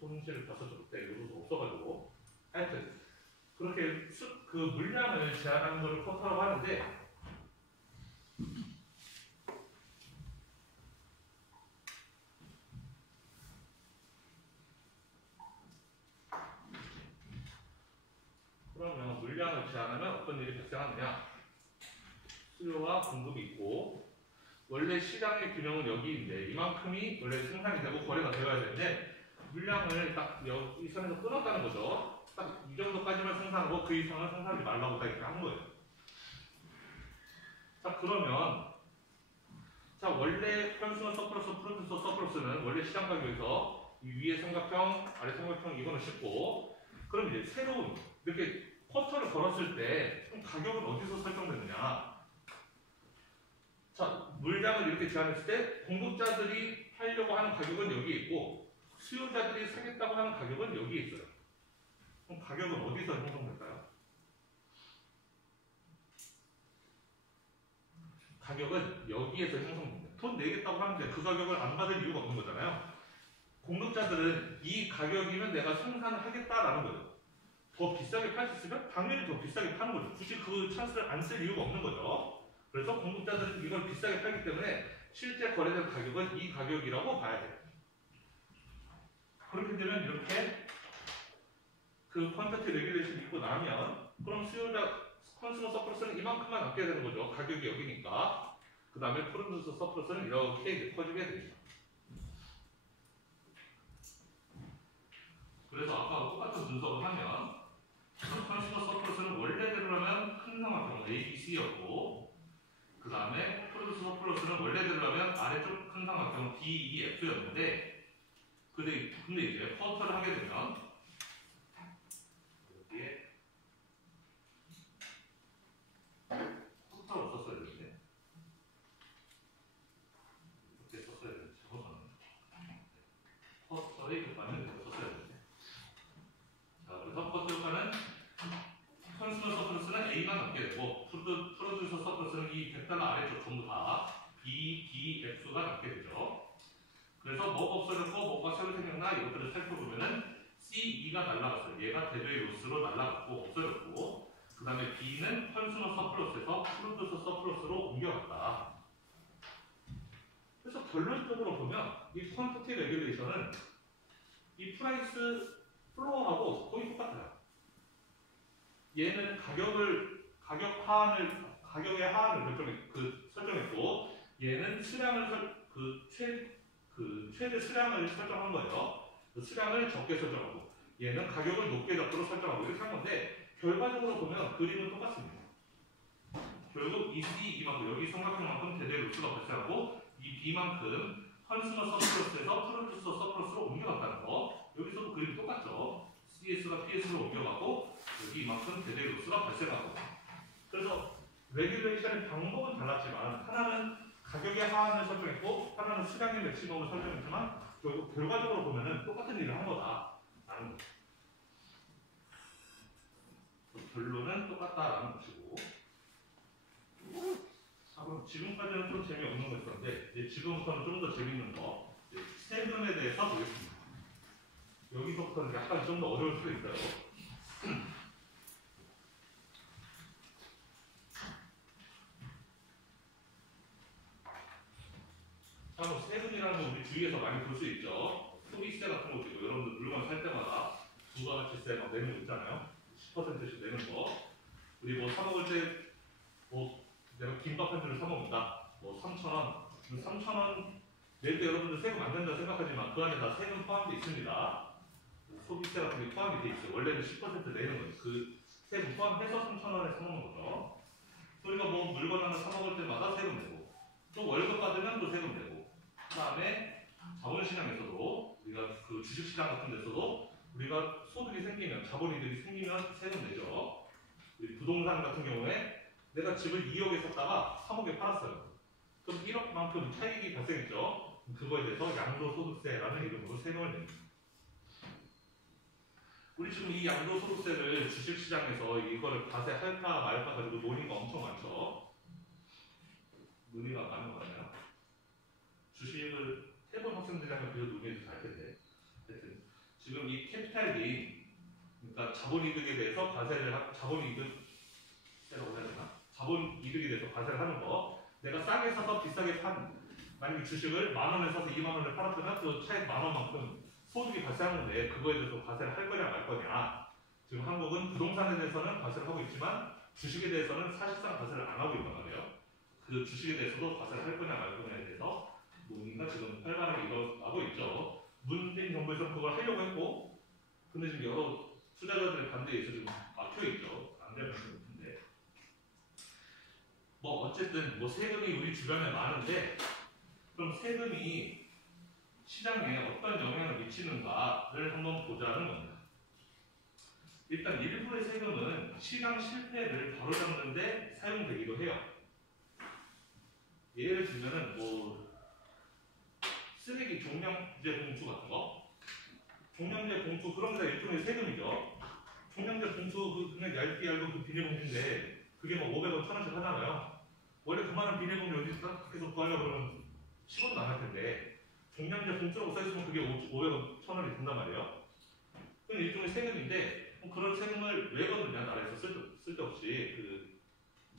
손실을 봤었죠. 그때 요소수 없어가지고. 하여튼 그렇게 그 물량을 제한하는 것을 쿼터라고 하는데 그러면 물량을 제한하면 어떤 일이 발생하느냐? 수요와 공급이 있고 원래 시장의 균형은 여기인데 이만큼이 원래 생산이 되고 거래가 되어야 되는데 물량을 딱 이 선에서 끊었다는 거죠. 딱 이 정도까지만 생산하고 그 이상은 생산하지 말라고 딱 이렇게 한 거예요. 자 그러면 자 원래 컨슈머 서플러스, 프로듀서 서플러스는 원래 시장 가격에서 이 위에 삼각형, 아래 삼각형 이거는 쉽고 그럼 이제 새로운 이렇게 쿼터를 걸었을 때 가격은 어디서 설정되느냐? 자 물량을 이렇게 제한했을 때 공급자들이 하려고 하는 가격은 여기 있고 수요자들이 사겠다고 하는 가격은 여기 있어요. 그럼 가격은 어디서 형성될까요? 가격은 여기에서 형성됩니다. 돈 내겠다고 하는데 그 가격을 안 받을 이유가 없는 거잖아요. 공급자들은 이 가격이면 내가 생산을 하겠다라는 거죠. 더 비싸게 팔 수 있으면 당연히 더 비싸게 파는 거죠. 굳이 그 찬스를 안 쓸 이유가 없는 거죠. 그래서 공급자들은 이걸 비싸게 팔기 때문에 실제 거래된 가격은 이 가격이라고 봐야 돼요. 그렇게 되면 이렇게 그 퀀터티 레귤레이션이 있고 나면 그럼 수요자 컨슈머 서플러스는 이만큼만 남게 되는 거죠. 가격이 여기니까. 그 다음에 프로듀서 서플러스는 이렇게 커지게 됩니다. 그래서 아까 똑같은 분석을 하면 컨슈머 서플러스는 원래대로라면 큰 삼각형 A, B, C였고 그 다음에 프로듀서 서플러스는 원래대로라면 아래쪽 큰 삼각형 D, E, F였는데 근데 이제 쿼터를 하게 되면 여기에 쿼터를 썼어야 되는데 이렇게 썼어야 되는데 잘못하는 쿼터의 효과는 이렇게 썼어야 되는데 자 그래서 쿼터 효과는 컨슈머 서플러스는 A만 남게 되고 프로듀서 서플러스는 이 $100 아래쪽 전부 다 B, D, F가 남게 되죠. 그래서 뭐가 없어졌고 뭐가 새로 생겼나 이것들을 살펴보면은 C, E가 날라갔어요. 얘가 대조의 로스로 날라갔고 없어졌고 그 다음에 B는 컨슈머 서플러스에서 프로듀서 서플러스로 옮겨갔다. 그래서 결론적으로 보면 이 퀀터티 레귤레이션은 이 프라이스 플로어하고 거의 똑같아요. 얘는 가격의 하한을 설정했고 얘는 수량을 최대 수량을 설정한 거예요. 그 수량을 적게 설정하고 얘는 가격을 높게 적도로 설정하고 이렇게 한 건데 결과적으로 보면 그림은 똑같습니다. 결국 이 C 이만큼 여기 삼각형만큼 대대 루스가 발생하고 이 B만큼 컨슈머 서플러스에서 프로듀서 서플러스로 옮겨갔다는 거 여기서도 그림이 똑같죠. CS가 PS로 옮겨가고 여기 이만큼 대대 루스가 발생하고 그래서 레귤레이션의 방법은 달랐지만 하나는 가격의 하한을 설정했고 하나는 수량의 맥시멈을 설정했지만 결국 결과적으로 보면은 똑같은 일을 한 거다라는 거죠. 결론은 똑같다라는 것이고 그럼 지금까지는 좀 재미없는 거였었는데 이제 지금부터는 좀 더 재밌는 거 세금에 대해서 보겠습니다. 여기서부터는 약간 좀 더 어려울 수도 있어요. 뭐 세금이라는 거 우리 주위에서 많이 볼 수 있죠. 소비세 같은 것도 있고 여러분들 물건 살 때마다 부가가치세 막 내는 거 있잖아요. 10%씩 내는 거. 우리 뭐 사 먹을 때 뭐 내가 김밥 한 줄을 사 먹는다. 뭐 3,000원. 3,000원 낼 때 여러분들 세금 안 낸다 생각하지만 그 안에 다 세금 포함되어 있습니다. 소비세 같은 게 포함이 돼 있어요. 원래는 10% 내는 거예요. 그 세금 포함해서 3,000원에 사 먹는 거죠. 우리가 뭐 물건 하나 사 먹을 때마다 세금 내고 또 월급 받으면 또 세금 내고 그 다음에 자본시장에서도 우리가 그 주식시장 같은 데서도 우리가 소득이 생기면 자본이득이 생기면 세금 내죠. 우리 부동산 같은 경우에 내가 집을 2억에 샀다가 3억에 팔았어요. 그럼 1억만큼 차익이 발생했죠. 그거에 대해서 양도소득세라는 이름으로 세금을 냅니다. 우리 지금 이 양도소득세를 주식시장에서 이거를 과세할까 말까 가지고 논의가 엄청 많죠. 논의가 많은 거 같나요? 주식을 해본 학생들이라면 그래도 논의해도 잘 텐데. 하여튼 지금 이 캐피탈 게인, 그러니까 자본이득에 대해서 과세를 자본이득에 대해서 과세를 하는 거. 내가 싸게 사서 비싸게 만약에 주식을 10,000원에 사서 20,000원에 팔았으면 그 차익 10,000원만큼 소득이 발생하는데 그거에 대해서 과세를 할 거냐 말 거냐. 지금 한국은 부동산에 대해서는 과세를 하고 있지만 주식에 대해서는 사실상 과세를 안 하고 있단 말이에요. 그 주식에 대해서도 과세를 할 거냐 말 거냐에 대해서 논의가 지금 활발하게 일어나고 있죠. 문재인 정부에서는 그걸 하려고 했고 근데 지금 여러 투자자들의 반대에 의해서 지금 막혀 있죠. 안 될 가능성이 높은데. 뭐 어쨌든 뭐 세금이 우리 주변에 많은데 그럼 세금이 시장에 어떤 영향을 미치는가를 한번 보자는 겁니다. 일단 일부의 세금은 시장 실패를 바로잡는 데 사용되기도 해요. 예를 들면은 뭐 쓰레기 종량제 봉투 같은 거 종량제 봉투 그런 게 일종의 세금이죠. 종량제 봉투 그냥 얇게 얇은 그 비닐봉지인데 그게 뭐 500원, 1,000원씩 하잖아요. 원래 그만한 비닐봉지 어디서 계속 구하려고 그러면 10원도 안 할 텐데 종량제 봉투라고 써있으면 그게 500원, 1,000원이 된단 말이에요. 그건 일종의 세금인데 그런 세금을 왜 걷느냐 나라에서 쓸데없이 그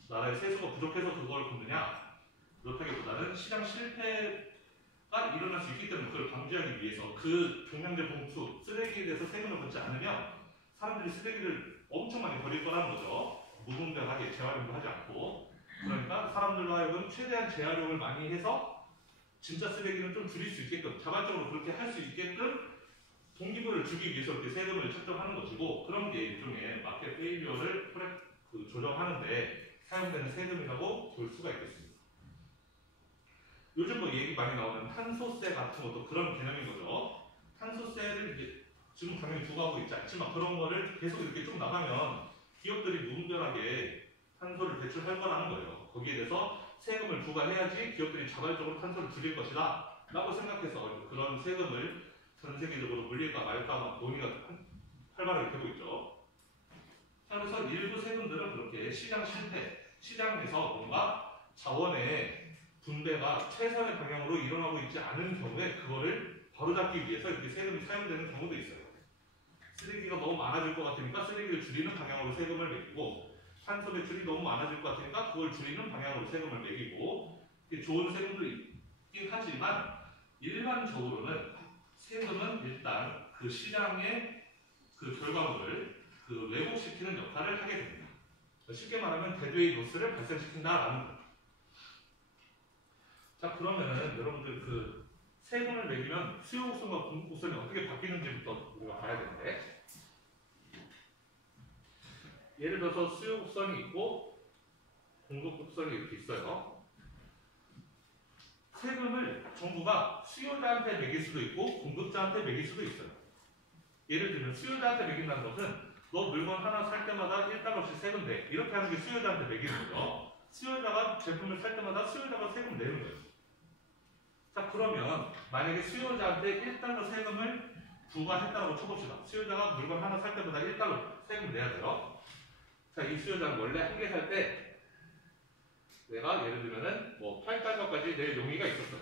나라의 세수가 부족해서 그걸 걷느냐 그렇다기보다는 시장 실패가 일어날 수 있기 때문에 그걸 방지하기 위해서 그 종량제 봉투 쓰레기에 대해서 세금을 걷지 않으면 사람들이 쓰레기를 엄청 많이 버릴 거라는 거죠. 무분별하게 재활용도 하지 않고 그러니까 사람들로 하여금 최대한 재활용을 많이 해서 진짜 쓰레기는 좀 줄일 수 있게끔 자발적으로 그렇게 할 수 있게끔 동기부여를 주기 위해서 이렇게 세금을 책정하는 것이고 그런 게 일종의 마켓 페일리어를 조정하는데 사용되는 세금이라고 볼 수가 있겠습니다. 요즘 뭐 얘기 많이 나오는 탄소세 같은 것도 그런 개념인 거죠. 탄소세를 이제 지금 당연히 부과하고 있지 않지만 그런 거를 계속 이렇게 쭉 나가면 기업들이 무분별하게 탄소를 배출할 거라는 거예요. 거기에 대해서 세금을 부과해야지 기업들이 자발적으로 탄소를 줄일 것이다 라고 생각해서 그런 세금을 전 세계적으로 물릴까 말까 논의가 활발하게 되고 있죠. 그래서 일부 세금들은 그렇게 시장 실패, 시장에서 뭔가 자원의 분배가 최선의 방향으로 일어나고 있지 않은 경우에 그거를 바로잡기 위해서 이렇게 세금이 사용되는 경우도 있어요. 쓰레기가 너무 많아질 것 같으니까 쓰레기를 줄이는 방향으로 세금을 매기고 탄소 배출이 너무 많아질 것 같으니까 그걸 줄이는 방향으로 세금을 매기고 좋은 세금도 있긴 하지만 일반적으로는 세금은 일단 그 시장의 그 결과물을 그 왜곡시키는 역할을 하게 됩니다. 쉽게 말하면 데드웨이 로스를 발생시킨다라는 거예요. 자 그러면은 여러분들 그 세금을 매기면 수요 곡선과 공급 곡선이 어떻게 바뀌는지부터 우리가 봐야 되는데 예를 들어서 수요 곡선이 있고 공급 곡선이 이렇게 있어요. 세금을 정부가 수요자한테 매길 수도 있고 공급자한테 매길 수도 있어요. 예를 들면 수요자한테 매긴다는 것은 너 물건 하나 살 때마다 1달러씩 세금 내 이렇게 하는 게 수요자한테 매기는 거죠. 수요자가 제품을 살 때마다 수요자가 세금 내는 거예요. 자 그러면 만약에 수요자한테 1달러 세금을 부과했다고 쳐봅시다. 수요자가 물건 하나 살 때마다 1달러 세금 내야 돼요. 자 이 수요자는 원래 한 개 살 때 내가 예를 들면은 뭐 8달러까지 낼 용의가 있었어요.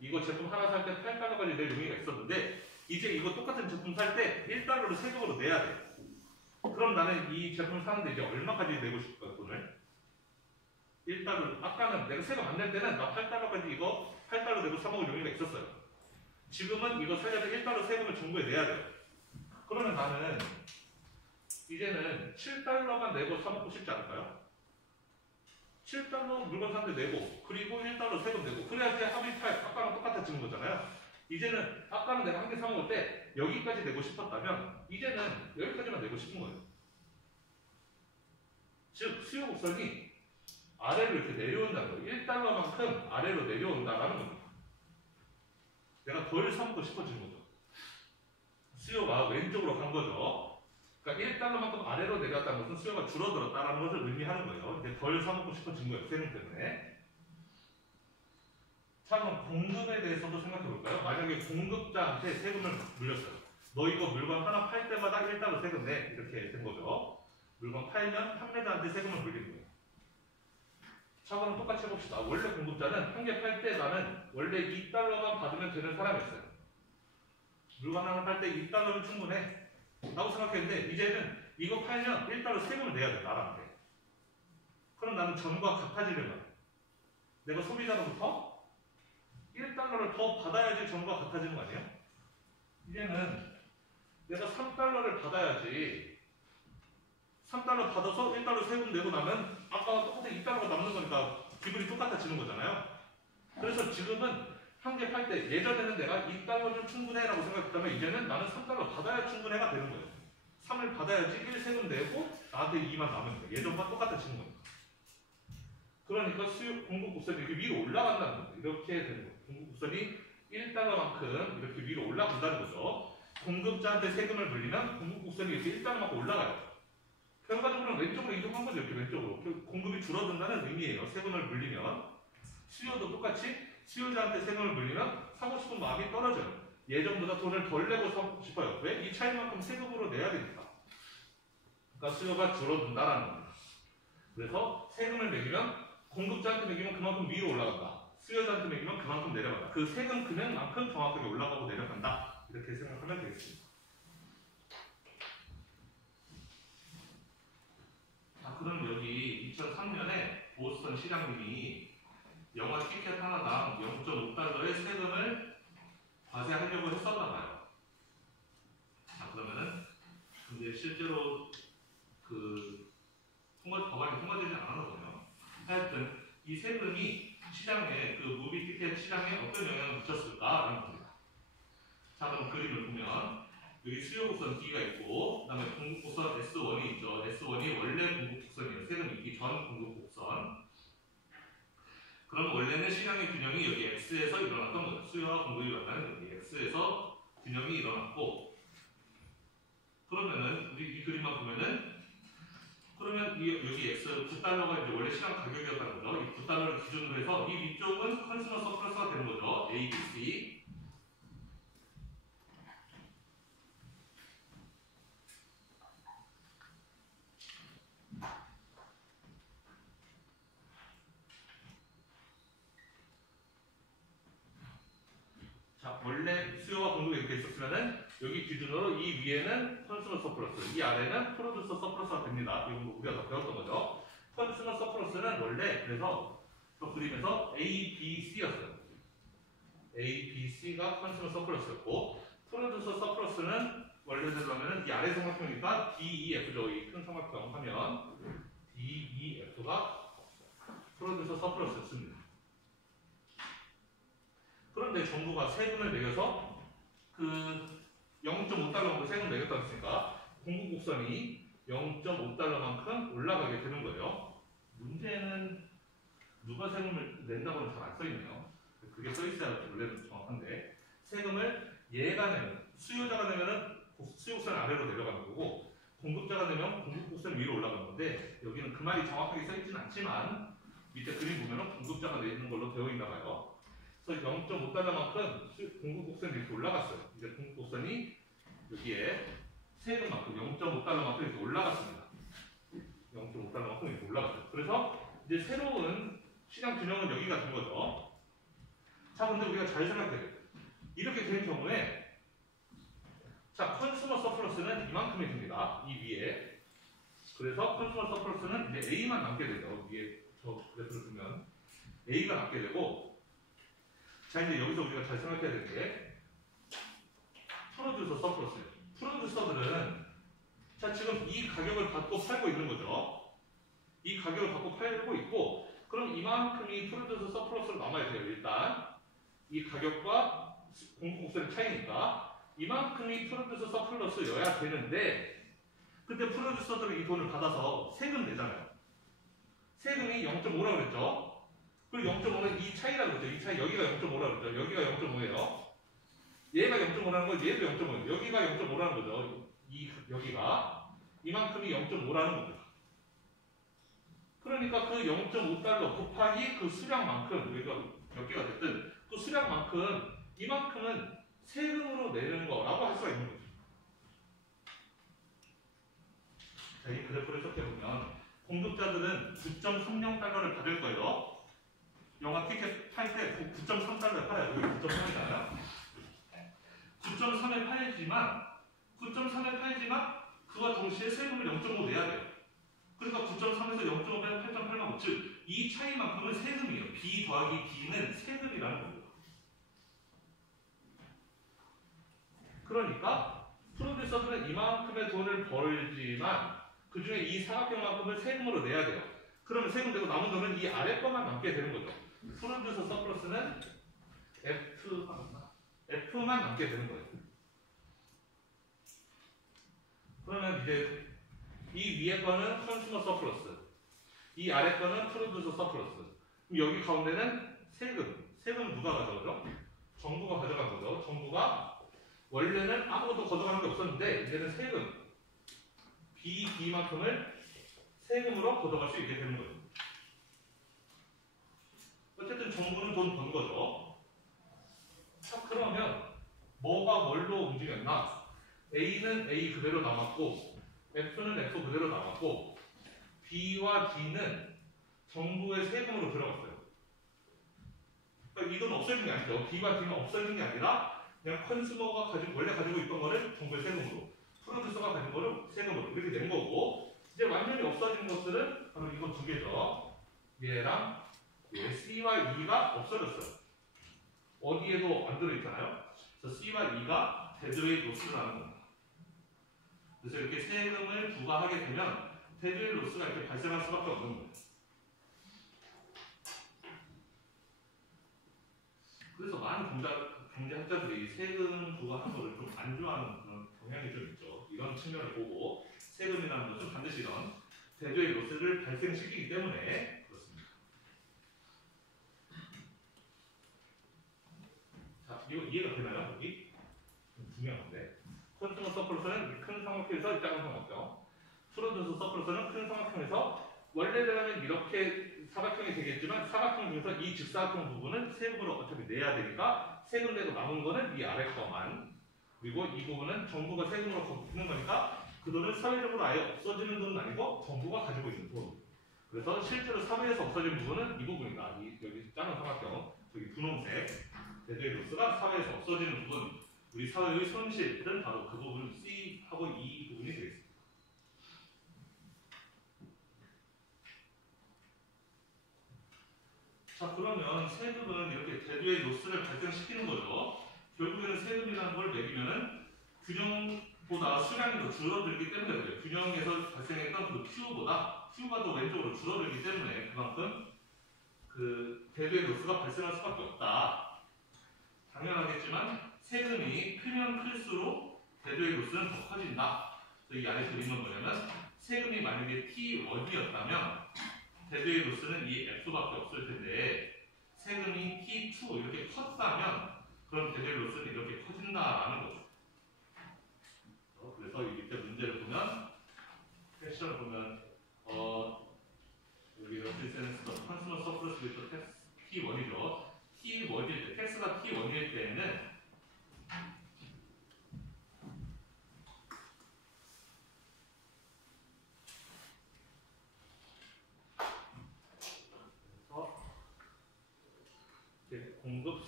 이거 제품 하나 살 때 8달러까지 낼 용의가 있었는데 이제 이거 똑같은 제품 살 때 1달러를 세금으로 내야 돼. 그럼 나는 이 제품 사는데 이제 얼마까지 내고 싶을까, 돈을? 1달러. 아까는 내가 세금 안 낼 때는 나 8달러까지 이거 8달러 내고 사먹을 용의가 있었어요. 지금은 이거 살려면 1달러 세금을 정부에 내야 돼요. 그러면 나는 이제는 7달러만 내고 사먹고 싶지 않을까요? 7달러 물건 사는데 내고 그리고 1달러 세금 내고 그래야지 합의 타입 아까랑 똑같아지는 거잖아요. 이제는 아까는 내가 한 개 사먹을 때 여기까지 내고 싶었다면 이제는 여기까지만 내고 싶은 거예요. 즉 수요 곡선이 아래로 이렇게 내려온다는 거예요. 1달러만큼 아래로 내려온다는 겁니다. 내가 덜 사먹고 싶어지는 거죠. 수요가 왼쪽으로 간 거죠. 그러니까 1달러만큼 아래로 내려왔다는 것은 수요가 줄어들었다는 것을 의미하는 거예요. 이제 덜 사먹고 싶어진 거예요. 세금 때문에. 자, 그럼 공급에 대해서도 생각해 볼까요? 만약에 공급자한테 세금을 물렸어요. 너 이거 물건 하나 팔 때마다 1달러 세금 내. 이렇게 된 거죠. 물건 팔면 판매자한테 세금을 물리는 거예요. 자, 그럼 똑같이 해봅시다. 원래 공급자는 한 개 팔 때 나는 원래 2달러만 받으면 되는 사람이었어요. 물건 하나 팔 때 2달러면 충분해. 라고 생각했는데 이제는 이거 팔면 1달러 세금을 내야 돼, 나한테. 그럼 나는 전과 같아지려면 내가 소비자로부터 1달러를 더 받아야지 전과 같아지는 거 아니에요? 이제는 내가 3달러를 받아야지 3달러 받아서 1달러 세금 내고 나면 아까와 똑같은 2달러가 남는 거니까 기분이 똑같아지는 거잖아요. 그래서 지금은 한 개 팔 때 예전에는 내가 2달러는 충분해 라고 생각했다면 이제는 나는 3달러 받아야 충분해가 되는 거예요. 3을 받아야지 1 세금 내고 나한테 2만 남으는 거예요. 예전과 똑같아지는 거예요. 그러니까 수요 공급 곡선이 이렇게 위로 올라간다는 거예요. 이렇게 되는 거예요. 공급 곡선이 1달러만큼 이렇게 위로 올라간다는 거죠. 공급자한테 세금을 물리면 공급 곡선이 이렇게 1달러만큼 올라가요. 결과적으로는 왼쪽으로 이동한 거죠. 이렇게 왼쪽으로. 공급이 줄어든다는 의미예요. 세금을 물리면. 수요도 똑같이 수요자한테 세금을 물리면 사고 싶은 마음이 떨어져요. 예전보다 돈을 덜 내고 사고 싶어요. 왜? 이 차이만큼 세금으로 내야 되니까. 그러니까 수요가 줄어든다라는 겁니다. 그래서 세금을 매기면 공급자한테 매기면 그만큼 위로 올라간다. 수요자한테 매기면 그만큼 내려간다. 그 세금 금액만큼 정확하게 올라가고 내려간다. 이렇게 생각하면 되겠습니다. 자, 그럼 여기 2003년에 보스턴 시장님이 영화 티켓 하나당 0.5달러의 세금을 과세하려고 했었나 봐요. 자, 그러면은 근데 실제로 그 법안이 통과되지 않았거든요. 하여튼 이 세금이 시장에 그 무비 티켓 시장에 어떤 영향을 미쳤을까라는 겁니다. 자, 그럼 그림을 보면 여기 수요 곡선 D가 있고 그다음에 공급 곡선 S1이 있죠. S1이 원래 공급 곡선이에요. 세금 있기 전 공급 곡선. 그럼 원래는 시장의 균형이 여기 X에서 일어났던 거예요. 수요와 공급이 만나는 여기 X에서 균형이 일어났고 그러면은 우리 이 그림만 보면은 그러면 여기 X 9달러가 이제 원래 시장 가격이었다는 거죠. 이 9달러를 기준으로 해서 이 위쪽은 컨슈머 서플러스가 되는 거죠. A, B, C. 자, 원래 수요와 공급이 이렇게 있었으면은 여기 기준으로 이 위에는 컨슈머 서플러스, 이 아래는 프로듀서 서플러스가 됩니다. 이건 우리가 다 배웠던 거죠. 컨슈머 서플러스는 원래 그래서 저 그림에서 A, B, C였어요. A, B, C가 컨슈머 서플러스였고 프로듀서 서플러스는 원래대로 하면은 이 아래 삼각형이니까 D, E, F죠. 이 큰 삼각형 하면 D, E, F가 프로듀서 서플러스였습니다. 그런데 정부가 세금을 매겨서 그 0.5달러만큼 세금을 매겼다고 했으니까 공급 곡선이 0.5달러만큼 올라가게 되는 거예요. 문제는 누가 세금을 낸다고는 잘 안 써있네요. 그게 써있어야 원래는 정확한데 세금을 얘가 내면 수요자가 내면은 수요 곡선 아래로 내려가는 거고 공급자가 내면 공급 곡선 위로 올라가는 건데 여기는 그 말이 정확하게 써있지는 않지만 밑에 그림 보면은 공급자가 내는 걸로 되어 있나 봐요. 그래서 0.5달러만큼 공급 곡선이 이렇게 올라갔어요. 이제 공급 곡선이 여기에 세금만큼 0.5달러만큼 이렇게 올라갔습니다. 0.5달러만큼 이렇게 올라갔어요. 그래서 이제 새로운 시장 균형은 여기가 된 거죠. 자, 근데 우리가 잘 생각해야 돼요. 이렇게 된 경우에 자, 컨슈머 서플러스는 이만큼이 됩니다. 이 위에. 그래서 컨슈머 서플러스는 이제 A만 남게 되죠. 위에 저 그래프를 보면 A가 남게 되고, 자, 이제 여기서 우리가 잘 생각해야 되는 게 프로듀서 서플러스예요. 프로듀서들은 자, 지금 이 가격을 받고 팔고 있는 거죠. 이 가격을 받고 팔고 있고, 그럼 이만큼이 프로듀서 서플러스로 남아야 돼요. 일단 이 가격과 공급국수의 차이니까 이만큼이 프로듀서 서플러스여야 되는데, 근데 프로듀서들은 이 돈을 받아서 세금 내잖아요. 세금이 0.5라고 그랬죠. 그리고 0.5는 이 차이라고 그랬죠. 이 차이, 여기가 0.5라고 그랬죠. 여기가 0.5예요. 얘가 0.5라는 거, 얘도 0.5예요. 여기가 0.5라는 거죠. 여기가 이만큼이 0.5라는 거죠. 그러니까 그 0.5달러 곱하기 그 수량만큼, 우리가 몇 개가 됐든 그 수량만큼 이만큼은 세금으로 내는 거라고 할 수가 있는 거죠. 자, 이 그래프를 살펴보면 공급자들은 9.30달러를 받을 거예요. 영화 티켓 팔 때 9.3달러에 팔아요. 여기 9.3이잖아요. 9.3에 팔지만 그와 동시에 세금을 0.5 내야 돼요. 그러니까 9.3에서 0.5 빼면 8.8만 5. 즉, 이 차이만큼은 세금이에요. B 더하기 B는 세금이라는 겁니다. 그러니까 프로듀서들은 이만큼의 돈을 벌지만 그 중에 이 사각형만큼을 세금으로 내야 돼요. 그러면 세금 내고 남은 돈은 이 아래 거만 남게 되는 거죠. 프로듀서 서플러스는 F만 남게 되는 거예요. 그러면 이제 이 위에 거는 컨슈머 서플러스, 이 아래 거는 프로듀서 서플러스. 그럼 여기 가운데는 세금 누가 가져가죠? 정부가 가져간 거죠. 정부가 원래는 아무것도 가져가는 게 없었는데 이제는 세금 B만큼을 세금으로 걷어갈 수 있게 되는 거죠. 어쨌든 정부는 돈 번 거죠. 자, 그러면 뭐가 뭘로 움직였나? A는 A 그대로 남았고, F는 F 그대로 남았고, B와 D는 정부의 세금으로 들어갔어요. 그러니까 이 돈 없어진 게 아니죠. B와 D는 없어진 게 아니라 그냥 컨슈머가 원래 가지고 있던 거를 정부의 세금으로, 프로듀서가 가진 거를 세금으로 이렇게 낸 거고, 이제 완전히 없어진 것들은 바로 이거 두 개죠. 얘랑 C와 E가 없어졌어요. 어디에도 안 들어있잖아요. 그래서 C와 E가 데드웨이트 로스를 하는 겁니다. 그래서 이렇게 세금을 부과하게 되면 데드웨이트 로스가 이렇게 발생할 수밖에 없는 거예요. 그래서 많은 경제학자들이 세금 부과하는 것을 좀 안 좋아하는 그런 경향이 좀 있죠. 이런 측면을 보고 세금이라는 것은 반드시 이런 데드웨이트 로스를 발생시키기 때문에 그렇습니다. 자, 이거 이해가 되나요? 여기? 중요한데. 컨슈머 서플러스는 큰 삼각형에서 작은 삼각형, 프로듀서 서플러스는 큰 삼각형에서 원래대로는 이렇게 사각형이 되겠지만 사각형 중에서 이 직사각형 부분은 세금으로 어차피 내야 되니까 세금 내고 남은 거는 이 아래 거만, 그리고 이 부분은 정부가 세금으로 걷는 거니까 그 돈은 사회적으로 아예 없어지는 돈은 아니고 정부가 가지고 있는 돈. 그래서 실제로 사회에서 없어진 부분은 이 부분이다. 여기 작은 삼각형, 저기 분홍색 데드웨이트 로스가 사회에서 없어지는 부분, 우리 사회의 손실은 바로 그 부분 C하고 E 부분이 되겠습니다. 자, 그러면 세금은 이렇게 데드웨이트 로스를 발생시키는 거죠. 결국에는 세금이라는 걸 매기면은 균형보다 수량이 더 줄어들기 때문에 그래요. 균형에서 발생했던 그 Q가 더 왼쪽으로 줄어들기 때문에 그만큼 그 데드웨이트 로스가 발생할 수밖에 없다. 당연하겠지만 세금이 크면 클수록 데드웨이트 로스는 더 커진다. 이 안에 그림은 뭐냐면 세금이 만약에 T1이었다면 데드웨이트 로스는 이 F밖에 없을 텐데 세금이 T2 이렇게 컸다면 그럼 데드웨이트 로스는 이렇게 커진다라는 거죠. 그래서 이 밑에 문제를 보면 퀘스천을 보면 여기 represents the consumer surplus with the T1이죠. T1일 때, 텍스가 T1일 때는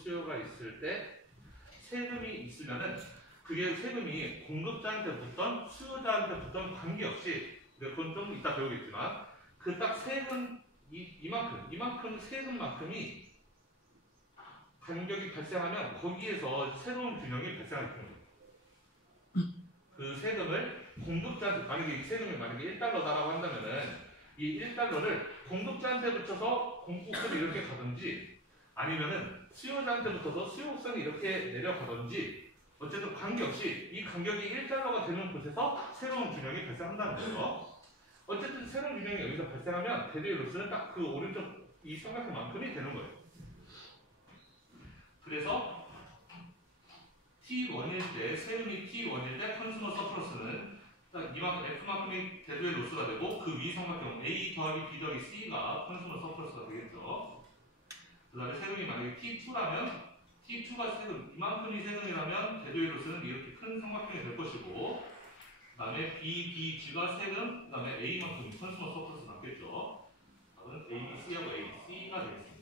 수요가 있을 때 세금이 있으면은 그게 세금이 공급자한테 붙던 수요자한테 붙던 관계없이 그건 좀 이따 배우겠지만 그 딱 세금 이만큼 세금만큼이 간격이 발생하면 거기에서 새로운 균형이 발생하게 됩니다. 그 세금을 공급자한테 만약에 이 세금이 만약에 1달러다라고 한다면은 이 1달러를 공급자한테 붙여서 공급선이 이렇게 가든지 아니면은 수요자한테 붙어서 수요선이 이렇게 내려가든지 어쨌든 관계없이 이 간격이 1달러가 되는 곳에서 새로운 균형이 발생한다는 거죠. 어쨌든 새로운 균형이 여기서 발생하면 대류의 로스는 딱 그 오른쪽 이 삼각형만큼이 되는 거예요. 그래서 T1일 때, 세금이 T1일 때 컨슈머 서플러스는 이만큼 F만큼이 대류의 로스가 되고 그 위 삼각형 A 더하기 B 더하기 C가 컨슈머 서플러스가 되겠죠. 그 다음에 세금이 만약에 T2라면 T2가 세금, 이만큼이 세금이라면 대류의 로스는 이렇게 큰 삼각형이 될 것이고 그 다음에 B, B, G가 세금, 그 다음에 A만큼이 컨슈머 서플러스 남겠죠. 답은 A, B, C하고 A, C가 되겠습니다.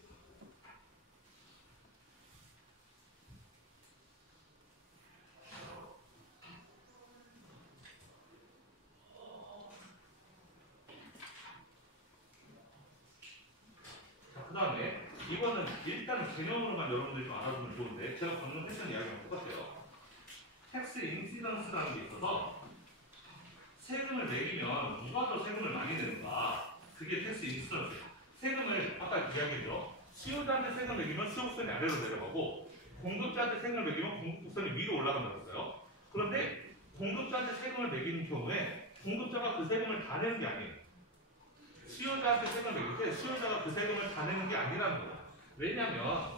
그 다음에 이거는 일단 개념으로만 여러분들이 좀 알아두면 좋은데 제가 방금 했던 이야기랑 똑같아요. 텍스 인시던스라는 게 있어서 세금을 매기면 누가 더 세금을 많이 내는가 그게 텍스 인시던스예요. 세금을 아까 이야기했죠. 수요자한테 세금을 매기면 수요국선이 아래로 내려가고 공급자한테 세금을 매기면 공급국선이 위로 올라간다고 했어요. 그런데 공급자한테 세금을 매기는 경우에 공급자가 그 세금을 다 내는 게 아니에요. 수요자한테 세금을 매길 때 수요자가 그 세금을 다 내는 게 아니라는 거예요. 왜냐면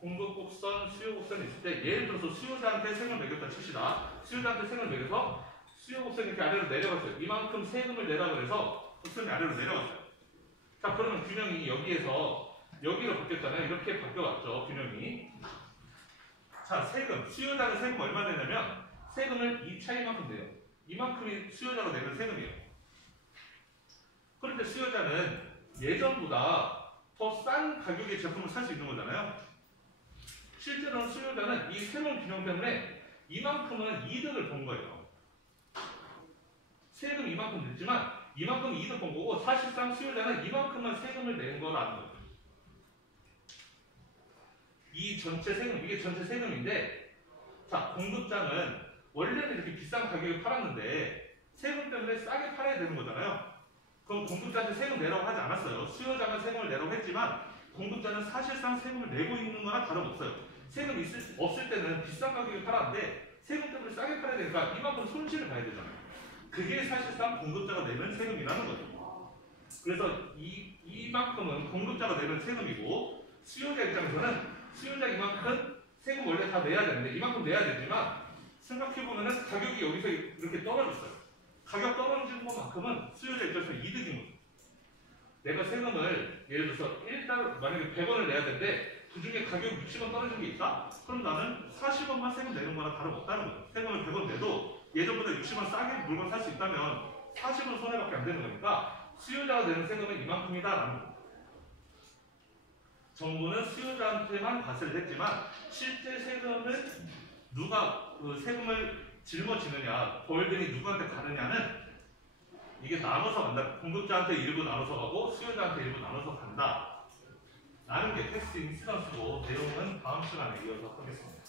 공급국선, 수요국선이 있을 때 예를 들어서 수요자한테 세금을 매겼다 칩시다. 수요자한테 세금을 매겨서 수요국선이 이렇게 아래로 내려갔어요. 이만큼 세금을 내라 그래서 국선이 아래로 내려갔어요. 자, 그러면 균형이 여기에서 여기로 바뀌었잖아요. 이렇게 바뀌어왔죠, 균형이. 자, 세금. 수요자는 세금 얼마 내냐면 세금을 이 차이만큼 내요. 이만큼이 수요자가 내는 세금이에요. 그런데 수요자는 예전보다 더 싼 가격의 제품을 살 수 있는 거잖아요. 실제로는 수요자는 이 새로운 균형 때문에 이만큼은 이득을 본 거예요. 세금 이만큼 냈지만 이만큼 이득 본 거고 사실상 수요자는 이만큼만 세금을 낸 거라는 거예요. 이 전체 세금, 이게 전체 세금인데 자, 공급자는 원래는 이렇게 비싼 가격에 팔았는데 세금 때문에 싸게 팔아야 되는 거잖아요. 그럼 공급자한테 세금 내라고 하지 않았어요. 수요자가 세금을 내라고 했지만 공급자는 사실상 세금을 내고 있는 거나 다름없어요. 세금 없을 때는 비싼 가격에 팔았는데 세금 때문에 싸게 팔아야 되니까 이만큼 손실을 봐야 되잖아요. 그게 사실상 공급자가 내는 세금이라는 거죠. 그래서 이만큼은 공급자가 내는 세금이고 수요자 입장에서는 수요자 이만큼 세금 원래 다 내야 되는데 이만큼 내야 되지만 생각해보면 가격이 여기서 이렇게 떨어졌어요. 가격 떨어진 것만큼은 수요자 입장에서는 이득인 거죠. 내가 세금을 예를 들어서 일단 만약에 100원을 내야 되는데 그 중에 가격 60원 떨어진 게 있다? 그럼 나는 40원만 세금 내는 거나 다름없다는 거죠. 세금을 100원 내도 예전보다 60원 싸게 물건 살 수 있다면 40원 손해밖에 안 되는 거니까 수요자가 내는 세금은 이만큼이다라는 거죠. 정부는 수요자한테만 과세를 했지만 실제 세금을 누가 그 세금을 짊어지느냐, 벌금이 누구한테 가느냐는 이게 나눠서 간다. 공급자한테 일부 나눠서 가고 수요자한테 일부 나눠서 간다. 라는 게 텍스 인시던스고 내용은 다음 시간에 이어서 하겠습니다.